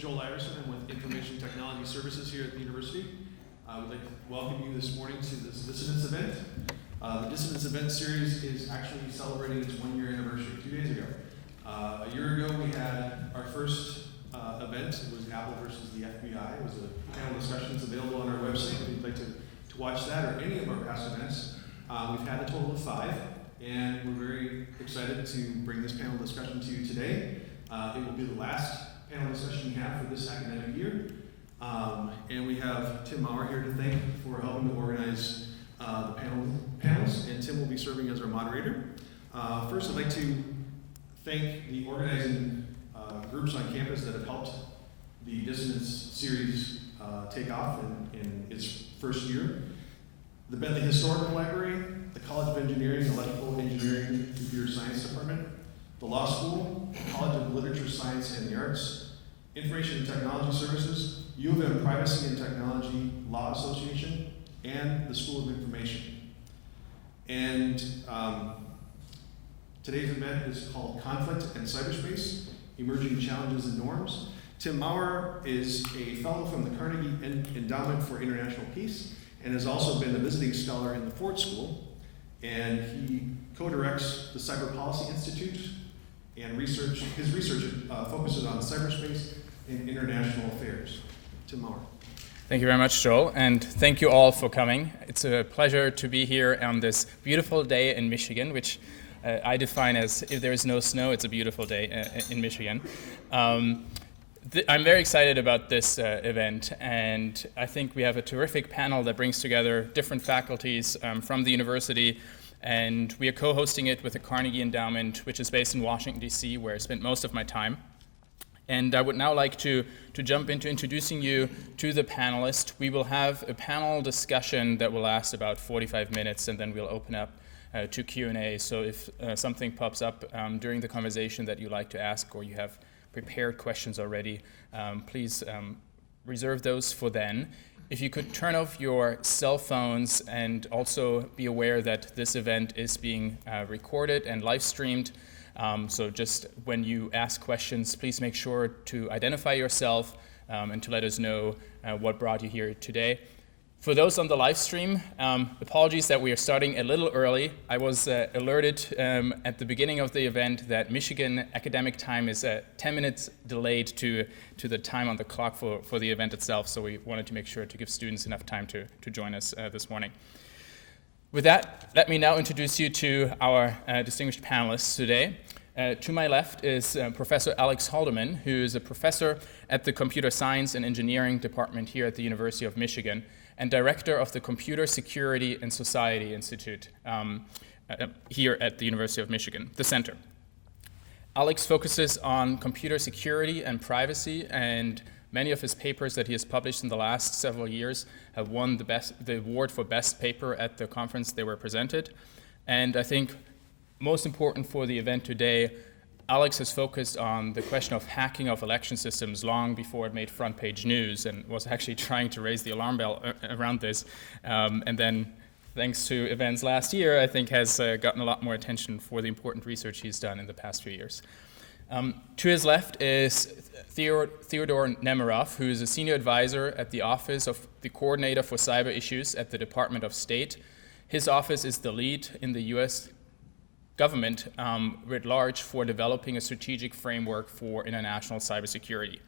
Joel Iverson. I'm with Information Technology Services here at the university. I would like to welcome you this morning to this Dissidence event. The Dissidence event series is actually celebrating its 1-year anniversary 2 days ago. A year ago we had our first event. It was Apple versus the FBI. It was a panel discussion that's available on our website if you'd like to watch that or any of our past events. We've had a total of 5, and we're very excited to bring this panel discussion to you today. It will be the last panel discussion we have for this academic year. And we have Tim Maurer here to thank for helping to organize the panels, and Tim will be serving as our moderator. First, I'd like to thank the organizing groups on campus that have helped the Dissidence series take off in its first year. The Bentley Historical Library, the College of Engineering, Electrical Engineering, Computer Science Department, the Law School, the College of Literature, Science, and the Arts, Information and Technology Services, U of M Privacy and Technology Law Association, and the School of Information. And today's event is called Conflict and Cyberspace, Emerging Challenges and Norms. Tim Maurer is a fellow from the Carnegie Endowment for International Peace and has also been a visiting scholar in the Ford School. And he co-directs the Cyber Policy Institute, and his research focuses on cyberspace and international affairs. Tim Maurer. Thank you very much, Joel, and thank you all for coming. It's a pleasure to be here on this beautiful day in Michigan, which I define as if there is no snow, it's a beautiful day in Michigan. I'm very excited about this event, and I think we have a terrific panel that brings together different faculties from the university, and we are co-hosting it with the Carnegie Endowment, which is based in Washington, D.C., where I spent most of my time. And I would now like to jump into introducing you to the panelists. We will have a panel discussion that will last about 45 minutes, and then we'll open up to Q&A. So if something pops up during the conversation that you'd like to ask, or you have prepared questions already, please reserve those for then. If you could turn off your cell phones, and also be aware that this event is being recorded and live streamed. So just when you ask questions, please make sure to identify yourself and to let us know what brought you here today. For those on the live stream, apologies that we are starting a little early. I was alerted at the beginning of the event that Michigan academic time is 10 minutes delayed to the time on the clock for the event itself, so we wanted to make sure to give students enough time to join us this morning. With that, let me now introduce you to our distinguished panelists today. To my left is Professor Alex Halderman, who is a professor at the Computer Science and Engineering Department here at the University of Michigan, and director of the Computer Security and Society Institute here at the University of Michigan, the center. Alex focuses on computer security and privacy, and many of his papers that he has published in the last several years have won the award for best paper at the conference they were presented. And I think most important for the event today, Alex has focused on the question of hacking of election systems long before it made front page news, and was actually trying to raise the alarm bell around this. And then, thanks to events last year, I think has gotten a lot more attention for the important research he's done in the past few years. To his left is Theodore Nemerov, who is a senior advisor at the Office of the Coordinator for Cyber Issues at the Department of State. His office is the lead in the U.S. government writ large for developing a strategic framework for international cybersecurity.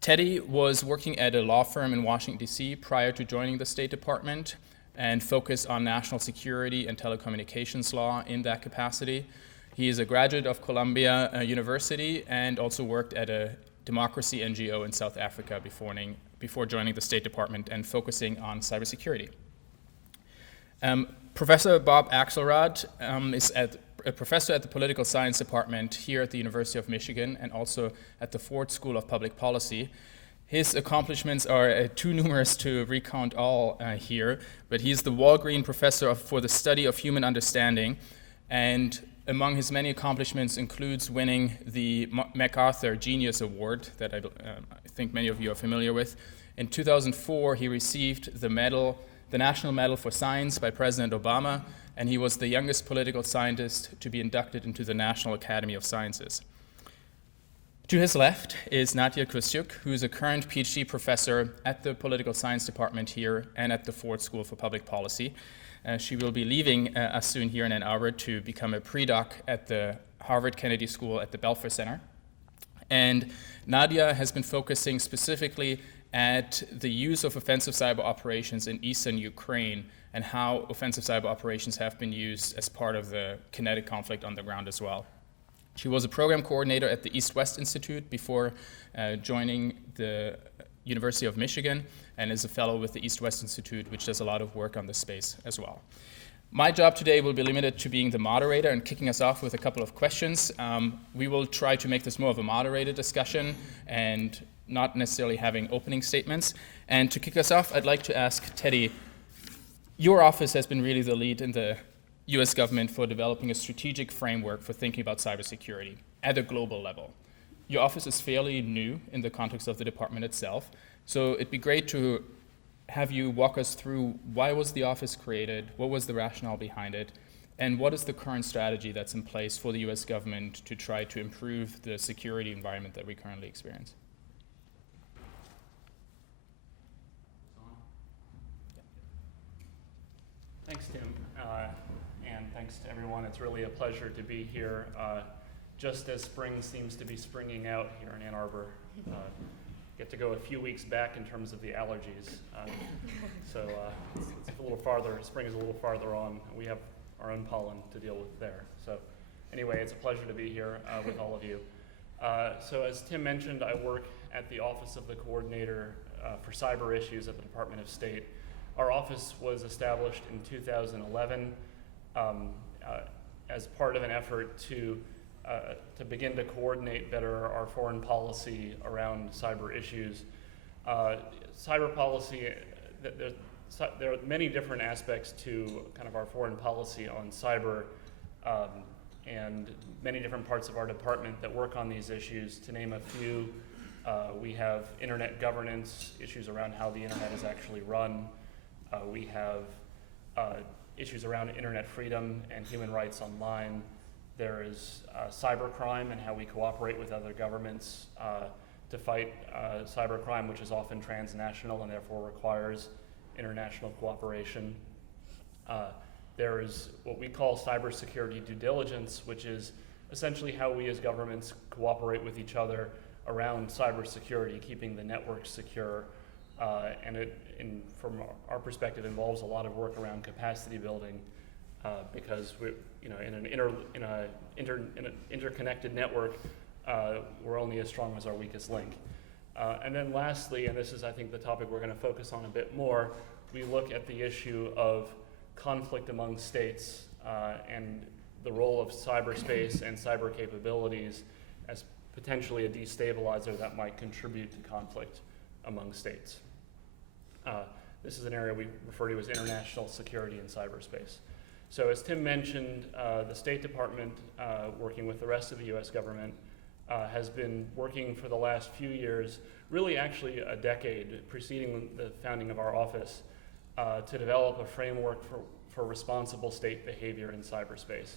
Teddy was working at a law firm in Washington, D.C. prior to joining the State Department, and focused on national security and telecommunications law in that capacity. He is a graduate of Columbia University and also worked at a democracy NGO in South Africa before joining the State Department and focusing on cybersecurity. Professor Bob Axelrod is a professor at the Political Science Department here at the University of Michigan, and also at the Ford School of Public Policy. His accomplishments are too numerous to recount all here, but he's the Walgreen Professor for the Study of Human Understanding, and among his many accomplishments includes winning the MacArthur Genius Award that I think many of you are familiar with. In 2004, he received the National Medal for Science by President Obama, and he was the youngest political scientist to be inducted into the National Academy of Sciences. To his left is Nadia Kostyuk, who is a current PhD professor at the Political Science Department here and at the Ford School for Public Policy. She will be leaving us soon here in Ann Arbor to become a pre-doc at the Harvard Kennedy School at the Belfer Center. And Nadia has been focusing specifically at the use of offensive cyber operations in eastern Ukraine and how offensive cyber operations have been used as part of the kinetic conflict on the ground as well. She was a program coordinator at the East-West Institute before joining the University of Michigan, and is a fellow with the East-West Institute, which does a lot of work on this space as well. My job today will be limited to being the moderator and kicking us off with a couple of questions. We will try to make this more of a moderated discussion and not necessarily having opening statements. And to kick us off, I'd like to ask Teddy, your office has been really the lead in the US government for developing a strategic framework for thinking about cybersecurity at a global level. Your office is fairly new in the context of the department itself, so it'd be great to have you walk us through why was the office created, what was the rationale behind it, and what is the current strategy that's in place for the US government to try to improve the security environment that we currently experience? Thanks, Tim, and thanks to everyone. It's really a pleasure to be here, just as spring seems to be springing out here in Ann Arbor. Get to go a few weeks back in terms of the allergies. So it's a little farther, spring is a little farther on. We have our own pollen to deal with there. So anyway, it's a pleasure to be here with all of you. So as Tim mentioned, I work at the Office of the Coordinator for Cyber Issues at the Department of State. Our office was established in 2011 as part of an effort to begin to coordinate better our foreign policy around cyber issues. Cyber policy, there are many different aspects to kind of our foreign policy on cyber, and many different parts of our department that work on these issues. To name a few, we have internet governance, issues around how the internet is actually run. We have issues around internet freedom and human rights online. There is cybercrime and how we cooperate with other governments to fight cybercrime, which is often transnational and therefore requires international cooperation. There is what we call cybersecurity due diligence, which is essentially how we as governments cooperate with each other around cybersecurity, keeping the network secure. And it, from our perspective, involves a lot of work around capacity building because we, in an interconnected network, we're only as strong as our weakest link. And then lastly, and this is I think the topic we're going to focus on a bit more, we look at the issue of conflict among states and the role of cyberspace and cyber capabilities as potentially a destabilizer that might contribute to conflict among states. This is an area we refer to as international security in cyberspace. So as Tim mentioned, the State Department, working with the rest of the US government, has been working for the last few years, really actually a decade preceding the founding of our office, to develop a framework for responsible state behavior in cyberspace.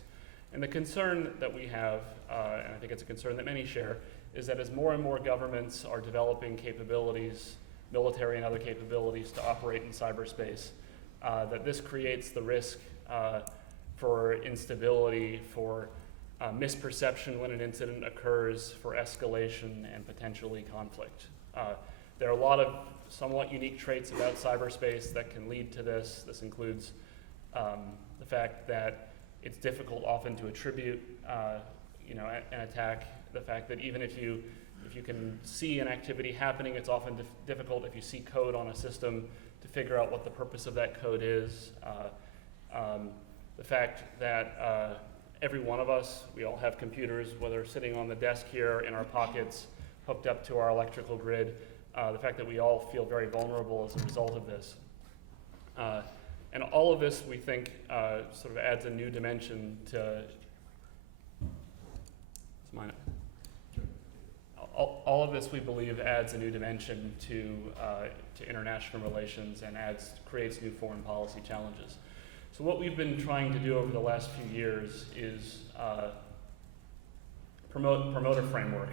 And the concern that we have, and I think it's a concern that many share, is that as more and more governments are developing capabilities, military and other capabilities to operate in cyberspace, that this creates the risk for instability, for misperception when an incident occurs, for escalation and potentially conflict. There are a lot of somewhat unique traits about cyberspace that can lead to this. This includes the fact that it's difficult often to attribute an attack, the fact that even if you can see an activity happening, it's often difficult if you see code on a system to figure out what the purpose of that code is. The fact that every one of us, we all have computers, whether sitting on the desk here, in our pockets, hooked up to our electrical grid, the fact that we all feel very vulnerable as a result of this. And all of this, we think, sort of adds a new dimension to all of this, we believe, adds a new dimension to international relations and creates new foreign policy challenges. So what we've been trying to do over the last few years is promote a framework.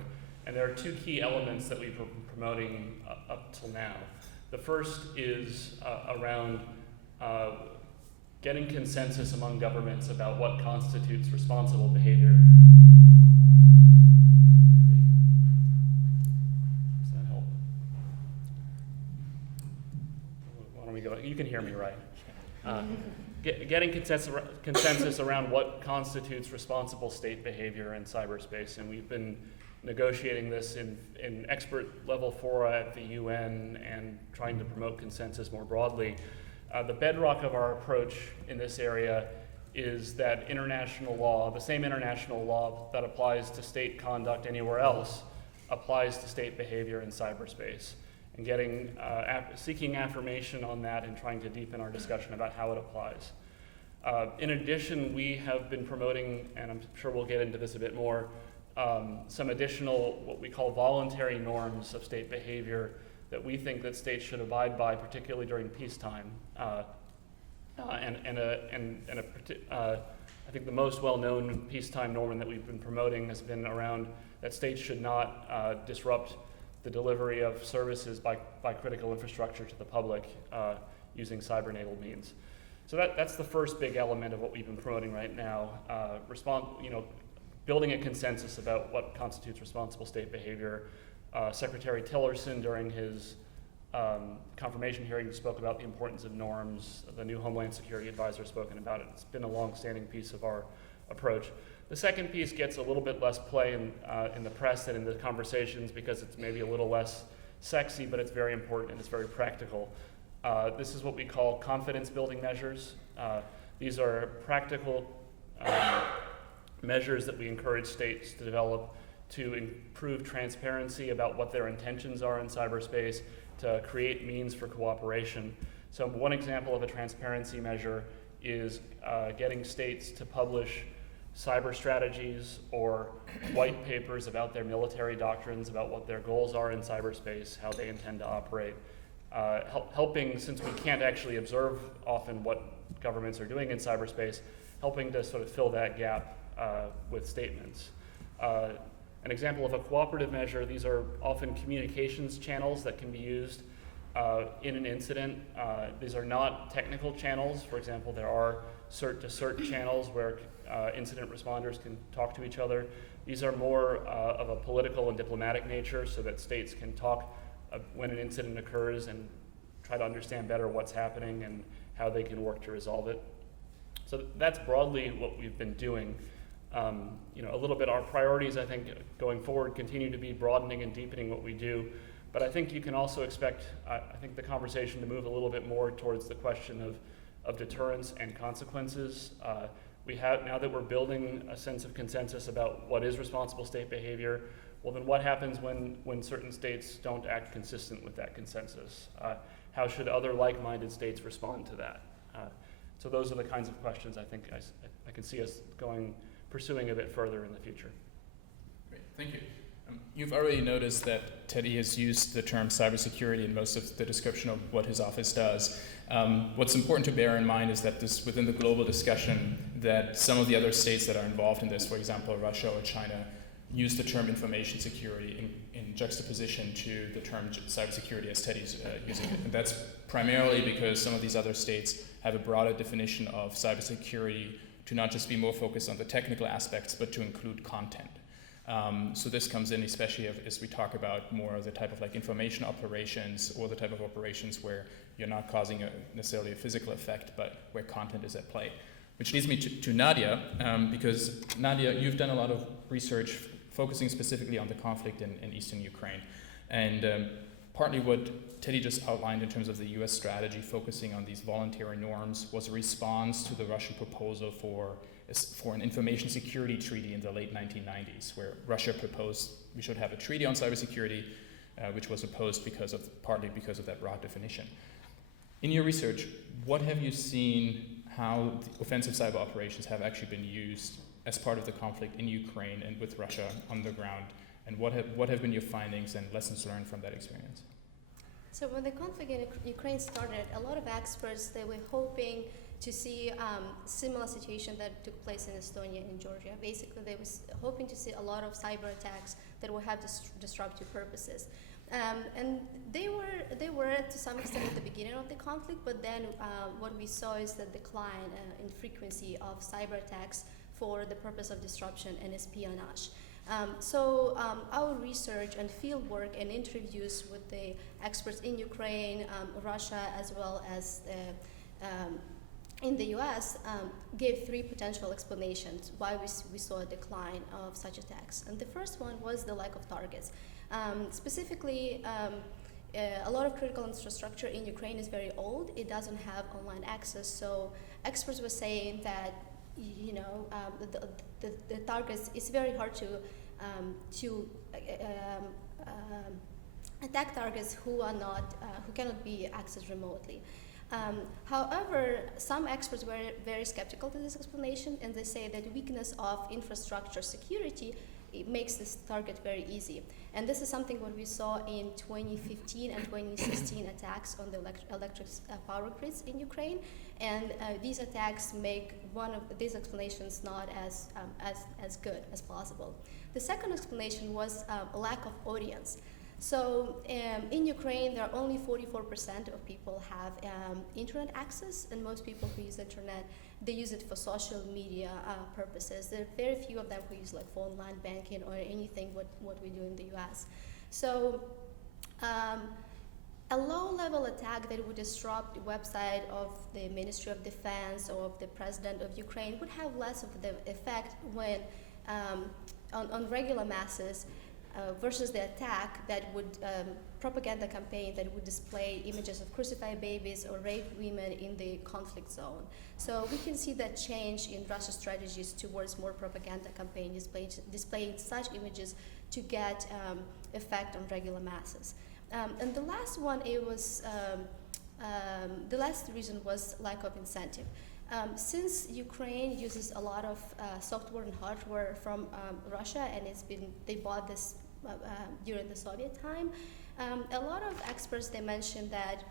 And there are two key elements that we've been promoting up till now. The first is around getting consensus among governments about what constitutes responsible behavior. Does that help? Why don't we go? You can hear me, right? Getting consensus around what constitutes responsible state behavior in cyberspace, and we've been negotiating this in expert level fora at the UN and trying to promote consensus more broadly. The bedrock of our approach in this area is that international law, the same international law that applies to state conduct anywhere else, applies to state behavior in cyberspace. And seeking affirmation on that and trying to deepen our discussion about how it applies. In addition, we have been promoting, and I'm sure we'll get into this a bit more, some additional, what we call voluntary norms of state behavior that we think that states should abide by, particularly during peacetime. I think the most well-known peacetime norm that we've been promoting has been around that states should not disrupt the delivery of services by critical infrastructure to the public using cyber-enabled means. So that's the first big element of what we've been promoting right now. Building a consensus about what constitutes responsible state behavior. Secretary Tillerson, during his confirmation hearing, spoke about the importance of norms. The new Homeland Security Advisor has spoken about it. It's been a long-standing piece of our approach. The second piece gets a little bit less play in the press and in the conversations because it's maybe a little less sexy, but it's very important and it's very practical. This is what we call confidence-building measures. These are practical measures that we encourage states to develop to improve transparency about what their intentions are in cyberspace, to create means for cooperation. So one example of a transparency measure is getting states to publish cyber strategies or white papers about their military doctrines, about what their goals are in cyberspace, how they intend to operate. Helping, since we can't actually observe often what governments are doing in cyberspace, helping to sort of fill that gap with statements. An example of a cooperative measure, these are often communications channels that can be used in an incident. These are not technical channels. For example, there are CERT-to-CERT channels where incident responders can talk to each other. These are more of a political and diplomatic nature so that states can talk when an incident occurs and try to understand better what's happening and how they can work to resolve it. So that's broadly what we've been doing. A little bit our priorities, I think, going forward continue to be broadening and deepening what we do. But I think you can also expect, I think, the conversation to move a little bit more towards the question of deterrence and consequences. We have, now that we're building a sense of consensus about what is responsible state behavior, well then what happens when certain states don't act consistent with that consensus? How should other like-minded states respond to that? So those are the kinds of questions I think I can see us pursuing a bit further in the future. Great, thank you. You've already noticed that Teddy has used the term cybersecurity in most of the description of what his office does. What's important to bear in mind is that this, within the global discussion, that some of the other states that are involved in this, for example, Russia or China, use the term information security in juxtaposition to the term cybersecurity as Teddy's using it. And that's primarily because some of these other states have a broader definition of cybersecurity to not just be more focused on the technical aspects, but to include content. So this comes in especially as we talk about more of the type of like information operations or the type of operations where you're not causing necessarily a physical effect, but where content is at play. Which leads me to Nadia, because Nadia, you've done a lot of research focusing specifically on the conflict in eastern Ukraine. And partly what Teddy just outlined in terms of the US strategy focusing on these voluntary norms was a response to the Russian proposal for an information security treaty in the late 1990s, where Russia proposed we should have a treaty on cybersecurity, which was opposed partly because of that broad definition. In your research, what have you seen how the offensive cyber operations have actually been used as part of the conflict in Ukraine and with Russia on the ground, and what have been your findings and lessons learned from that experience? So when the conflict in Ukraine started, a lot of experts, they were hoping to see similar situation that took place in Estonia and Georgia. Basically, they was hoping to see a lot of cyber attacks that will have disruptive purposes. And they were to some extent at the beginning of the conflict, but then what we saw is the decline in frequency of cyber attacks for the purpose of disruption and espionage. So our research and field work and interviews with the experts in Ukraine, Russia, as well as in the US, gave three potential explanations why we saw a decline of such attacks. And the first one was the lack of targets. Specifically, a lot of critical infrastructure in Ukraine is very old. It doesn't have online access. So experts were saying that, you know, the targets, it's very hard to attack targets who are not, who cannot be accessed remotely. However, some experts were very skeptical to this explanation, and they say that weakness of infrastructure security, it makes this target very easy. And this is something what we saw in 2015 and 2016 attacks on the electric power grids in Ukraine. And these attacks make one of these explanations not as good as possible. The second explanation was a lack of audience. So in Ukraine, there are only 44% of people have internet access, and most people who use internet, they use it for social media purposes. There are very few of them who use like phone line banking or anything what we do in the US. So a low-level attack that would disrupt the website of the Ministry of Defense or of the President of Ukraine would have less of the effect when on regular masses versus the attack that would propaganda campaign that would display images of crucified babies or raped women in the conflict zone. So we can see that change in Russia's strategies towards more propaganda campaign displaying such images to get effect on regular masses. And the last one, the last reason was lack of incentive. Since Ukraine uses a lot of software and hardware from Russia, and they bought this during the Soviet time, a lot of experts, they mentioned that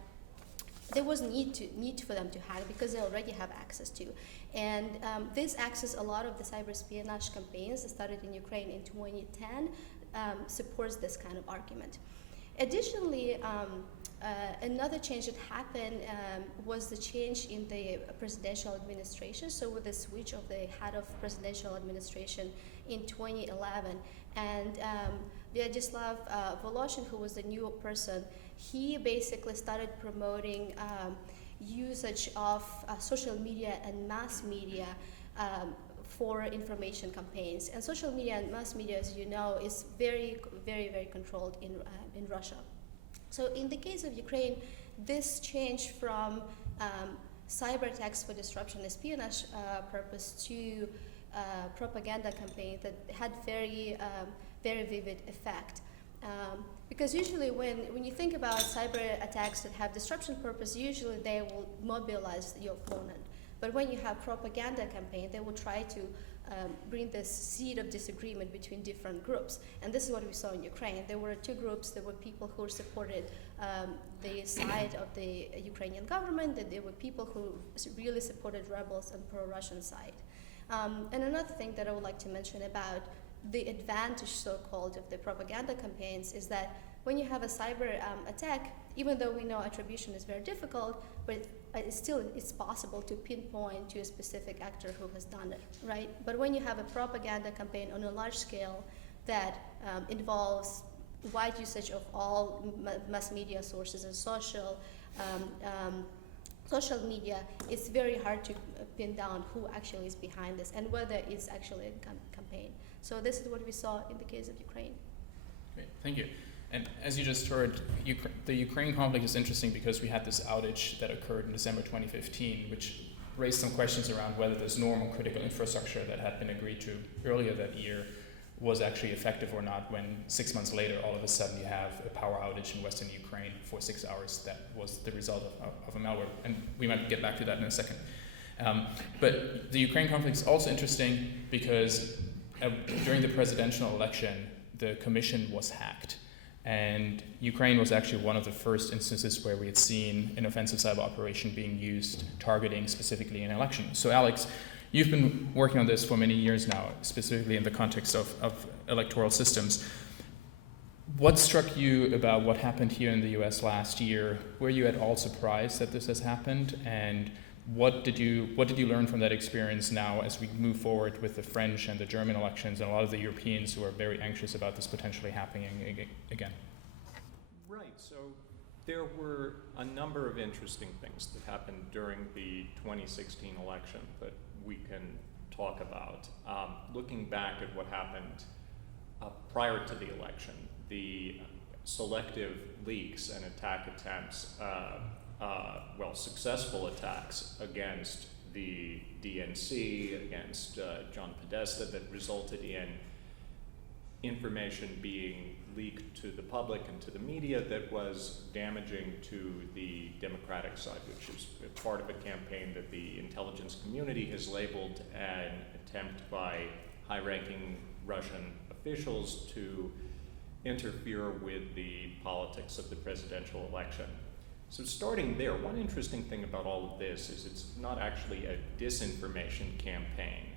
there was need for them to hack because they already have access to. And this access, a lot of the cyber espionage campaigns that started in Ukraine in 2010 supports this kind of argument. Additionally, another change that happened was the change in the presidential administration. So with the switch of the head of presidential administration in 2011, and Vyacheslav Voloshin, who was the new person, he basically started promoting usage of social media and mass media for information campaigns. And social media and mass media, as you know, is very, very, very controlled in Russia. So in the case of Ukraine, this changed from cyber attacks for disruption and espionage purpose to propaganda campaign that had very, very vivid effect. Because usually when you think about cyber attacks that have disruption purpose, usually they will mobilize your opponent. But when you have propaganda campaign, they will try to bring this seed of disagreement between different groups. And this is what we saw in Ukraine. There were two groups. There were people who supported the side of the Ukrainian government, and there were people who really supported rebels and pro-Russian side. And another thing that I would like to mention about the advantage, so-called, of the propaganda campaigns is that when you have a cyber attack, even though we know attribution is very difficult, but it's possible to pinpoint to a specific actor who has done it, right? But when you have a propaganda campaign on a large scale that involves wide usage of all mass media sources and social media, it's very hard to pin down who actually is behind this and whether it's actually a campaign. So this is what we saw in the case of Ukraine. Great, thank you. And as you just heard, the Ukraine conflict is interesting because we had this outage that occurred in December 2015, which raised some questions around whether this normal critical infrastructure that had been agreed to earlier that year was actually effective or not, when 6 months later, all of a sudden you have a power outage in Western Ukraine for 6 hours that was the result of a malware. And we might get back to that in a second. But the Ukraine conflict is also interesting because during the presidential election, the commission was hacked. And Ukraine was actually one of the first instances where we had seen an offensive cyber operation being used targeting specifically an election. So Alex, you've been working on this for many years now, specifically in the context of electoral systems. What struck you about what happened here in the US last year? Were you at all surprised that this has happened? And what did you learn from that experience now as we move forward with the French and the German elections and a lot of the Europeans who are very anxious about this potentially happening again? Right, so there were a number of interesting things that happened during the 2016 election that we can talk about. Looking back at what happened prior to the election, the selective leaks and attack attempts, successful attacks against the DNC, against John Podesta, that resulted in information being leaked to the public and to the media that was damaging to the Democratic side, which is part of a campaign that the intelligence community has labeled an attempt by high-ranking Russian officials to interfere with the politics of the presidential election. So starting there, one interesting thing about all of this is it's not actually a disinformation campaign.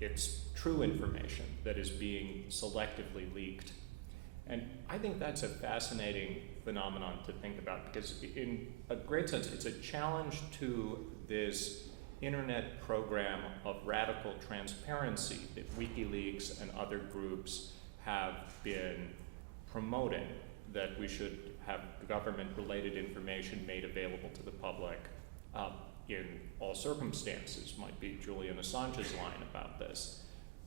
It's true information that is being selectively leaked. And I think that's a fascinating phenomenon to think about, because in a great sense, it's a challenge to this internet program of radical transparency that WikiLeaks and other groups have been promoting, that we should have government-related information made available to the public in all circumstances. Might be Julian Assange's line about this.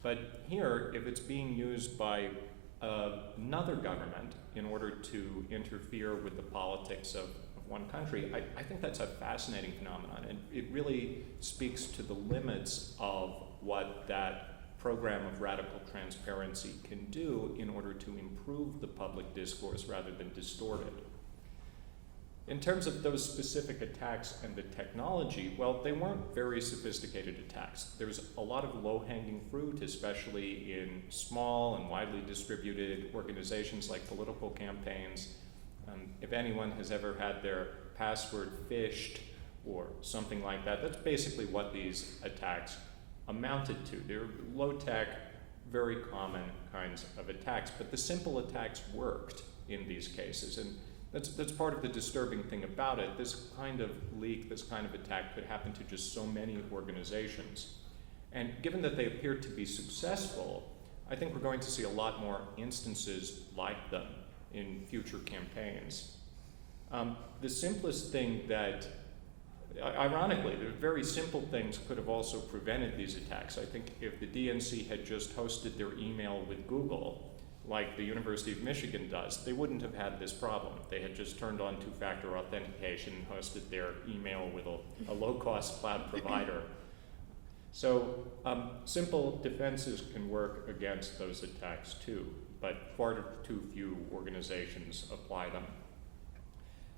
But here, if it's being used by another government in order to interfere with the politics of one country, I think that's a fascinating phenomenon, and it really speaks to the limits of what that program of radical transparency can do in order to improve the public discourse rather than distort it. In terms of those specific attacks and the technology, well, they weren't very sophisticated attacks. There's a lot of low-hanging fruit, especially in small and widely distributed organizations like political campaigns. If anyone has ever had their password phished or something like that, that's basically what these attacks amounted to. They're low-tech, very common kinds of attacks, but the simple attacks worked in these cases, and that's part of the disturbing thing about it. This kind of leak, this kind of attack could happen to just so many organizations. And given that they appear to be successful, I think we're going to see a lot more instances like them in future campaigns. The simplest thing that, ironically, the very simple things could have also prevented these attacks. I think if the DNC had just hosted their email with Google, like the University of Michigan does, they wouldn't have had this problem. They had just turned on two-factor authentication, hosted their email with a low-cost cloud provider. So simple defenses can work against those attacks too, but far too few organizations apply them.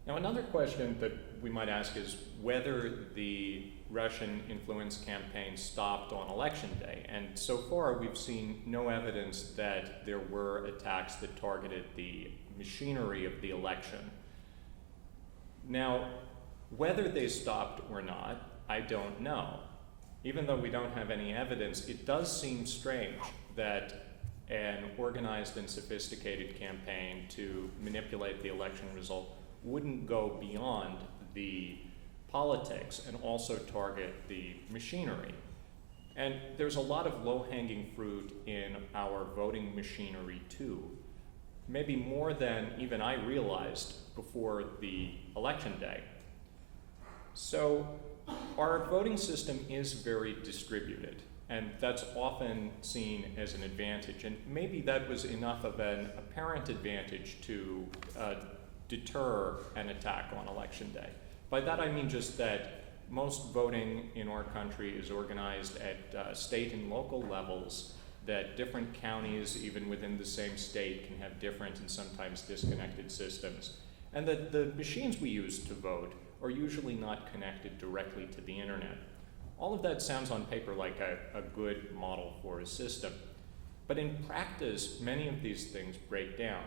Now, another question that we might ask is whether the Russian influence campaign stopped on election day. And so far, we've seen no evidence that there were attacks that targeted the machinery of the election. Now, whether they stopped or not, I don't know. Even though we don't have any evidence, it does seem strange that an organized and sophisticated campaign to manipulate the election result wouldn't go beyond the politics and also target the machinery. And there's a lot of low-hanging fruit in our voting machinery too, maybe more than even I realized before the election day. So our voting system is very distributed, and that's often seen as an advantage, and maybe that was enough of an apparent advantage to deter an attack on election day. By that I mean just that most voting in our country is organized at state and local levels, that different counties, even within the same state, can have different and sometimes disconnected systems, and that the machines we use to vote are usually not connected directly to the internet. All of that sounds on paper like a good model for a system, but in practice, many of these things break down.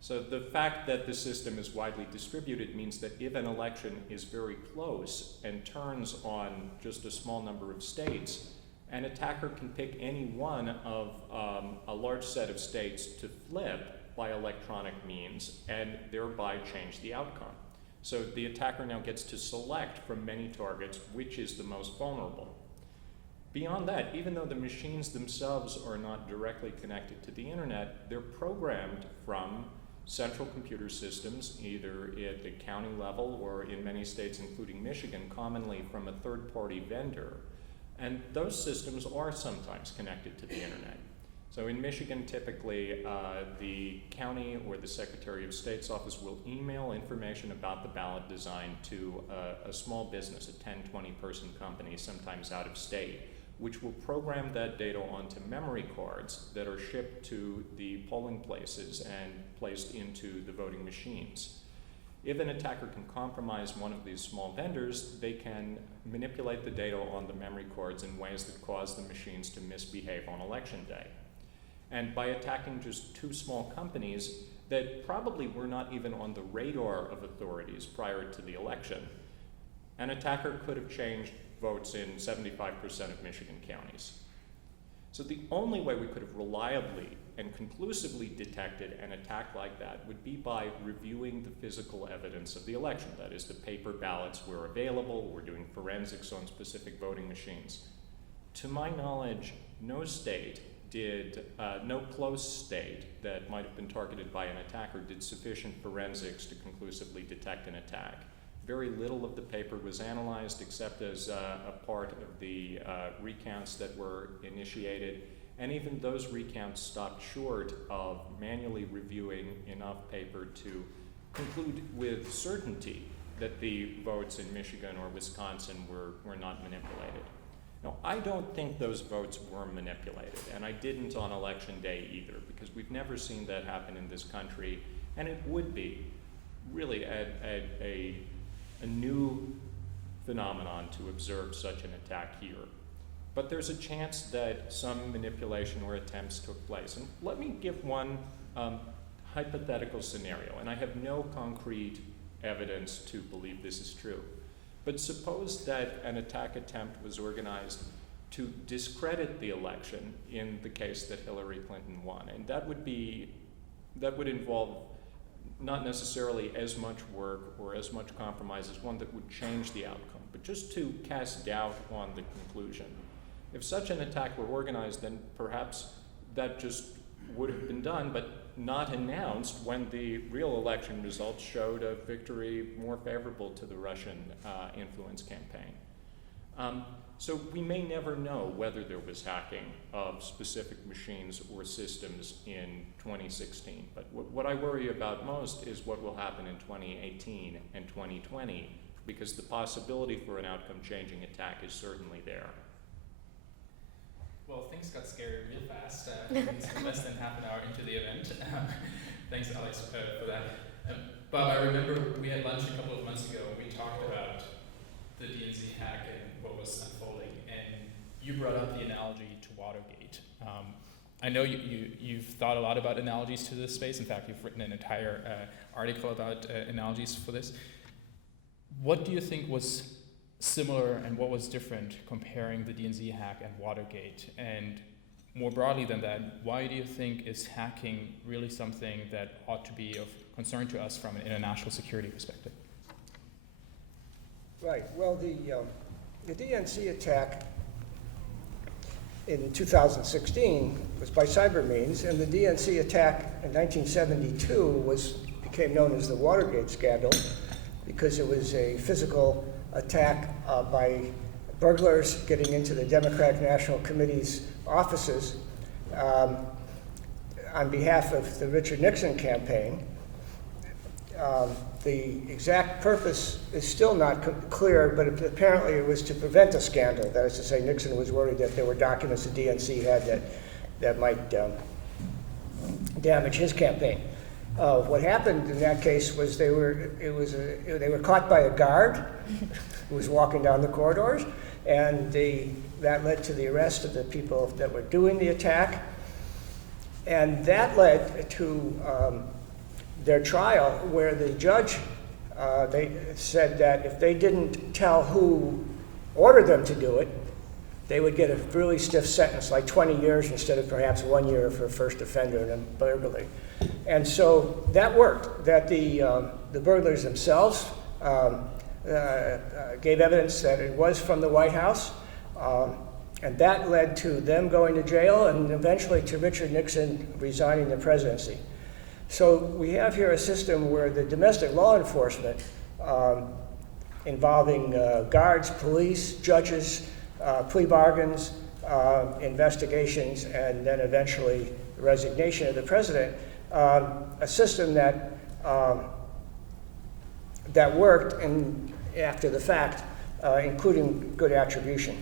So the fact that the system is widely distributed means that if an election is very close and turns on just a small number of states, an attacker can pick any one of a large set of states to flip by electronic means and thereby change the outcome. So the attacker now gets to select from many targets which is the most vulnerable. Beyond that, even though the machines themselves are not directly connected to the internet, they're programmed from central computer systems, either at the county level or in many states, including Michigan, commonly from a third-party vendor. And those systems are sometimes connected to the internet. So in Michigan, typically, the county or the Secretary of State's office will email information about the ballot design to a small business, a 10, 20-person company, sometimes out of state, which will program that data onto memory cards that are shipped to the polling places and placed into the voting machines. If an attacker can compromise one of these small vendors, they can manipulate the data on the memory cards in ways that cause the machines to misbehave on election day. And by attacking just two small companies that probably were not even on the radar of authorities prior to the election, an attacker could have changed votes in 75% of Michigan counties. So the only way we could have reliably and conclusively detected an attack like that would be by reviewing the physical evidence of the election. That is, the paper ballots were available, we're doing forensics on specific voting machines. To my knowledge, no state did, no close state that might have been targeted by an attacker did sufficient forensics to conclusively detect an attack. Very little of the paper was analyzed except as a part of the recounts that were initiated, and even those recounts stopped short of manually reviewing enough paper to conclude with certainty that the votes in Michigan or Wisconsin were not manipulated. Now, I don't think those votes were manipulated, and I didn't on election day either, because we've never seen that happen in this country, and it would be really a new phenomenon to observe such an attack here. But there's a chance that some manipulation or attempts took place. And let me give one hypothetical scenario, and I have no concrete evidence to believe this is true. But suppose that an attack attempt was organized to discredit the election in the case that Hillary Clinton won. And that would involve not necessarily as much work or as much compromise as one that would change the outcome, but just to cast doubt on the conclusion. If such an attack were organized, then perhaps that just would have been done, but not announced when the real election results showed a victory more favorable to the Russian influence campaign. So we may never know whether there was hacking of specific machines or systems in 2016. But what I worry about most is what will happen in 2018 and 2020, because the possibility for an outcome-changing attack is certainly there. Well, things got scary real fast. It's less than half an hour into the event. Thanks, Alex, for that. Bob, I remember we had lunch a couple of months ago and we talked about the DNC hack and what was unfolding, and you brought up the analogy to Watergate. I know you've thought a lot about analogies to this space. In fact, you've written an entire article about analogies for this. What do you think was similar and what was different comparing the DNC hack and Watergate? And more broadly than that, why do you think is hacking really something that ought to be of concern to us from an international security perspective? Right. Well, the DNC attack in 2016 was by cyber means, and the DNC attack in 1972 became known as the Watergate scandal because it was a physical attack by burglars getting into the Democratic National Committee's offices on behalf of the Richard Nixon campaign. The exact purpose is still not clear, but apparently it was to prevent a scandal. That is to say, Nixon was worried that there were documents the DNC had that might damage his campaign. What happened in that case was they were caught by a guard who was walking down the corridors, and that led to the arrest of the people that were doing the attack, and that led to their trial where the judge, they said that if they didn't tell who ordered them to do it, they would get a really stiff sentence, like 20 years instead of perhaps 1 year for a first offender in a burglary. And so that worked, that the burglars themselves gave evidence that it was from the White House, and that led to them going to jail and eventually to Richard Nixon resigning the presidency. So we have here a system where the domestic law enforcement involving guards, police, judges, plea bargains, investigations, and then eventually resignation of the president, a system that that worked and after the fact, including good attribution.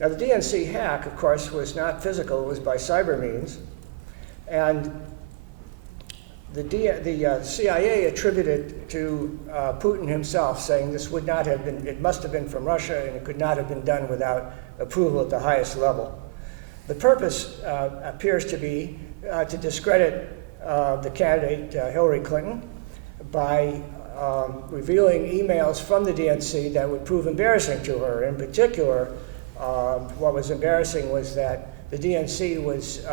Now the DNC hack, of course, was not physical, it was by cyber means, and the CIA attributed to Putin himself, saying this would not have been, it must have been from Russia and it could not have been done without approval at the highest level. The purpose appears to be to discredit the candidate Hillary Clinton by revealing emails from the DNC that would prove embarrassing to her. In particular, what was embarrassing was that the DNC was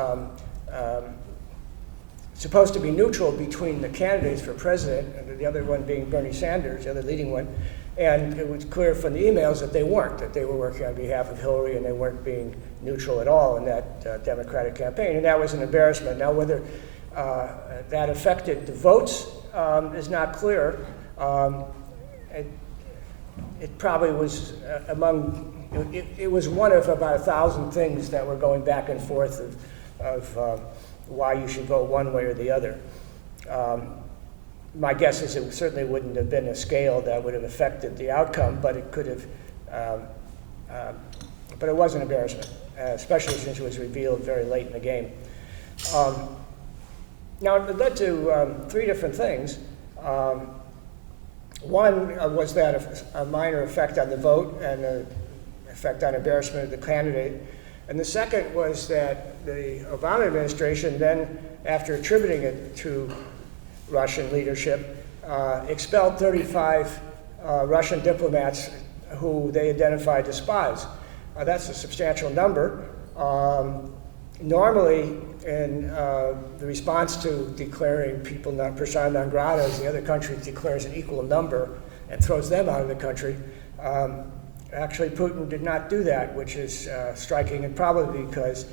supposed to be neutral between the candidates for president, and the other one being Bernie Sanders, the other leading one, and it was clear from the emails that they weren't, that they were working on behalf of Hillary and they weren't being neutral at all in that Democratic campaign, and that was an embarrassment. Now whether that affected the votes is not clear. It probably was among, it was one of about 1,000 things that were going back and forth of why you should vote one way or the other. My guess is it certainly wouldn't have been a scale that would have affected the outcome, but it could have, but it was an embarrassment, especially since it was revealed very late in the game. Now it led to 3 different things. One was that a minor effect on the vote and an effect on embarrassment of the candidate. And the second was that the Obama administration then, after attributing it to Russian leadership, expelled 35 Russian diplomats who they identified as spies. That's a substantial number. Normally, in the response to declaring people not persona non grata, the other country declares an equal number and throws them out of the country. Actually, Putin did not do that, which is striking, and probably because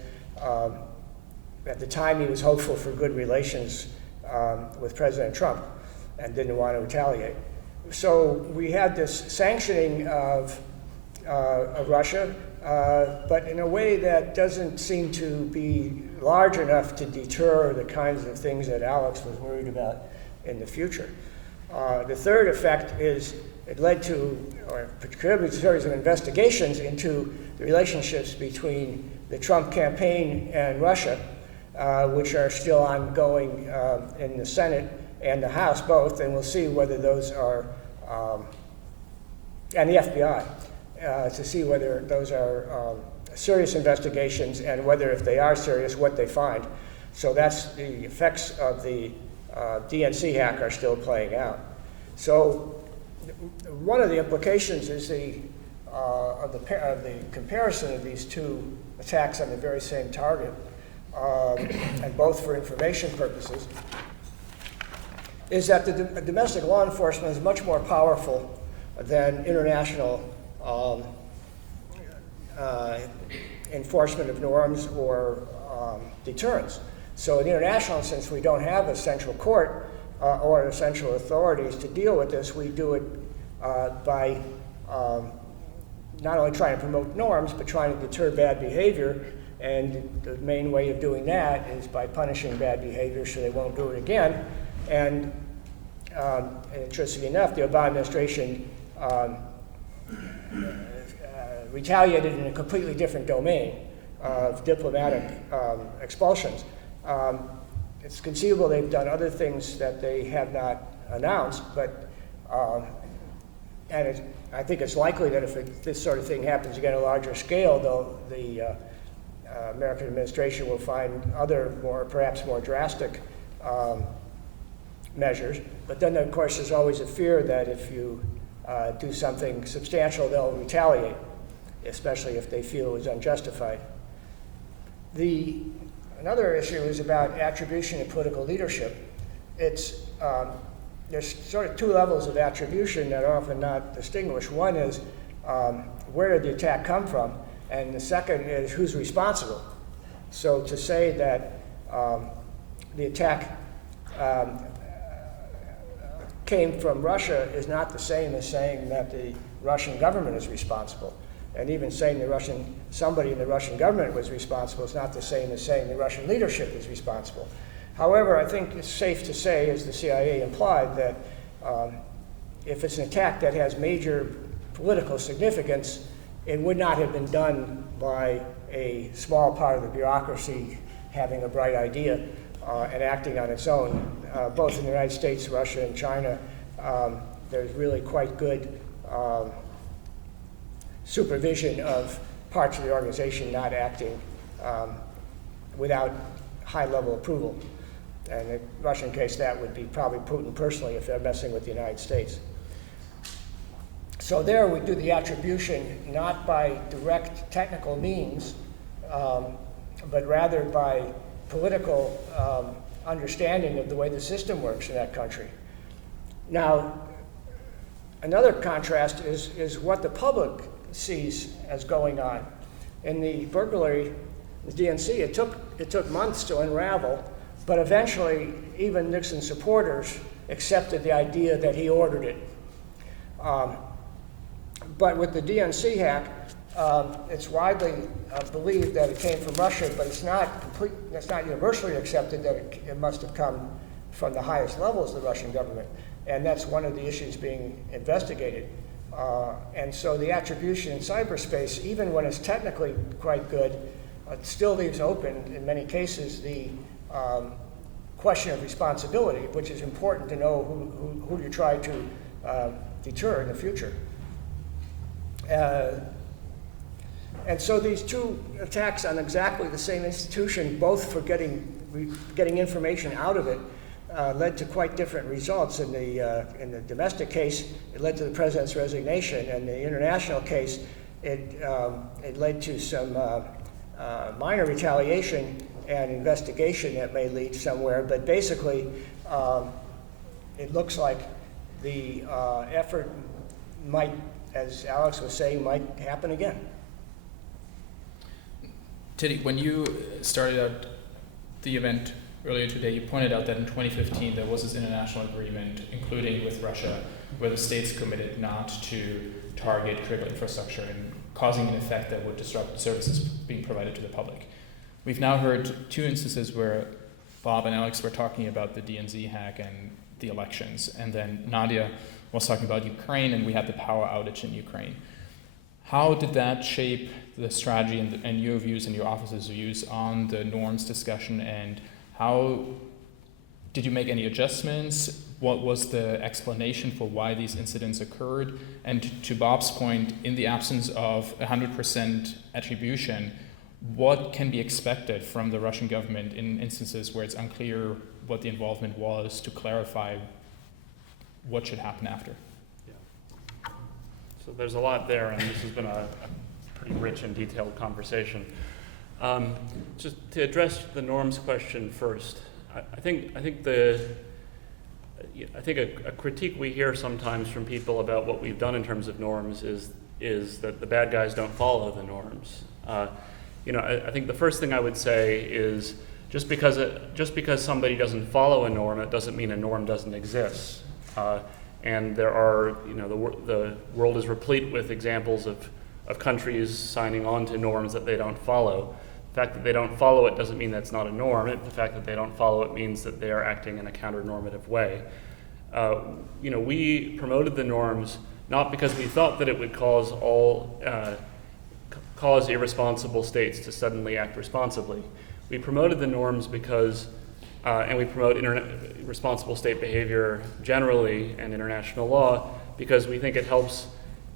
at the time he was hopeful for good relations with President Trump and didn't want to retaliate. So we had this sanctioning of Russia, but in a way that doesn't seem to be large enough to deter the kinds of things that Alex was worried about in the future. The third effect is it led to, or contributed to a series of investigations into the relationships between the Trump campaign and Russia, which are still ongoing in the Senate and the House both, and we'll see whether those are, and the FBI, to see whether those are serious investigations and whether, if they are serious, what they find. So that's the effects of the DNC hack are still playing out. So one of the implications is the comparison of these 2 attacks on the very same target, and both for information purposes, is that the domestic law enforcement is much more powerful than international enforcement of norms or deterrence. So in the international sense, we don't have a central court or central authorities to deal with this. We do it by not only trying to promote norms, but trying to deter bad behavior. And the main way of doing that is by punishing bad behavior so they won't do it again. And interestingly enough, the Obama administration retaliated in a completely different domain of diplomatic expulsions. It's conceivable they've done other things that they have not announced, but I think it's likely that if this sort of thing happens again at a larger scale, though, the American administration will find other, perhaps more drastic measures. But then, of course, there's always a fear that if you do something substantial, they'll retaliate, especially if they feel it was unjustified. Another issue is about attribution of political leadership. There's sort of two levels of attribution that are often not distinguished. One is where did the attack come from? And the second is who's responsible. So to say that the attack came from Russia is not the same as saying that the Russian government is responsible. And even saying somebody in the Russian government was responsible is not the same as saying the Russian leadership is responsible. However, I think it's safe to say, as the CIA implied, that if it's an attack that has major political significance, it would not have been done by a small part of the bureaucracy having a bright idea and acting on its own. Both in the United States, Russia, and China, there's really quite good supervision of parts of the organization not acting without high-level approval. And in the Russian case, that would be probably Putin personally if they're messing with the United States. So there we do the attribution not by direct technical means, but rather by political understanding of the way the system works in that country. Now, another contrast is what the public sees as going on. In the burglary, the DNC, it took months to unravel, but eventually even Nixon's supporters accepted the idea that he ordered it. But with the DNC hack, it's widely believed that it came from Russia, but it's not universally accepted that it must have come from the highest levels of the Russian government. And that's one of the issues being investigated. And so the attribution in cyberspace, even when it's technically quite good, still leaves open, in many cases, the question of responsibility, which is important to know who you try to deter in the future. And so these two attacks on exactly the same institution, both for getting information out of it, led to quite different results. In the domestic case, it led to the president's resignation. In the international case, it led to some minor retaliation and investigation that may lead somewhere. But basically, it looks like the effort might, as Alex was saying, might happen again. Tiddy, when you started out the event earlier today, you pointed out that in 2015 there was this international agreement, including with Russia, where the states committed not to target critical infrastructure and causing an effect that would disrupt services being provided to the public. We've now heard two instances where Bob and Alex were talking about the DNC hack and the elections, and then Nadia was talking about Ukraine, and we had the power outage in Ukraine. How did that shape the strategy and your views and your office's views on the norms discussion, and how did you make any adjustments? What was the explanation for why these incidents occurred? And to Bob's point, in the absence of 100% attribution, what can be expected from the Russian government in instances where it's unclear what the involvement was to clarify what should happen after? Yeah. So there's a lot there, and this has been a pretty rich and detailed conversation. Just to address the norms question first, I think a critique we hear sometimes from people about what we've done in terms of norms is that the bad guys don't follow the norms. I think the first thing I would say is just because somebody doesn't follow a norm, it doesn't mean a norm doesn't exist. And there are, the world is replete with examples of countries signing on to norms that they don't follow. The fact that they don't follow it doesn't mean that's not a norm. The fact that they don't follow it means that they are acting in a counter-normative way. We promoted the norms not because we thought that it would cause irresponsible states to suddenly act responsibly. We promoted the norms because, and we promote responsible state behavior generally and international law because we think it helps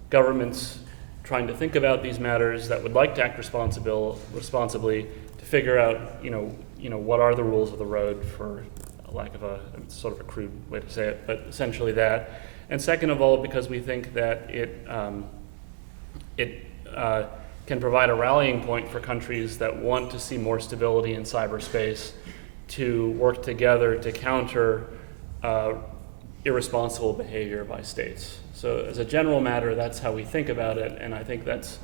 governments trying to think about these matters that would like to act responsibly to figure out, what are the rules of the road for lack of it's sort of a crude way to say it, but essentially that. And second of all, because we think that it can provide a rallying point for countries that want to see more stability in cyberspace to work together to counter irresponsible behavior by states. So as a general matter, that's how we think about it, and I think that's,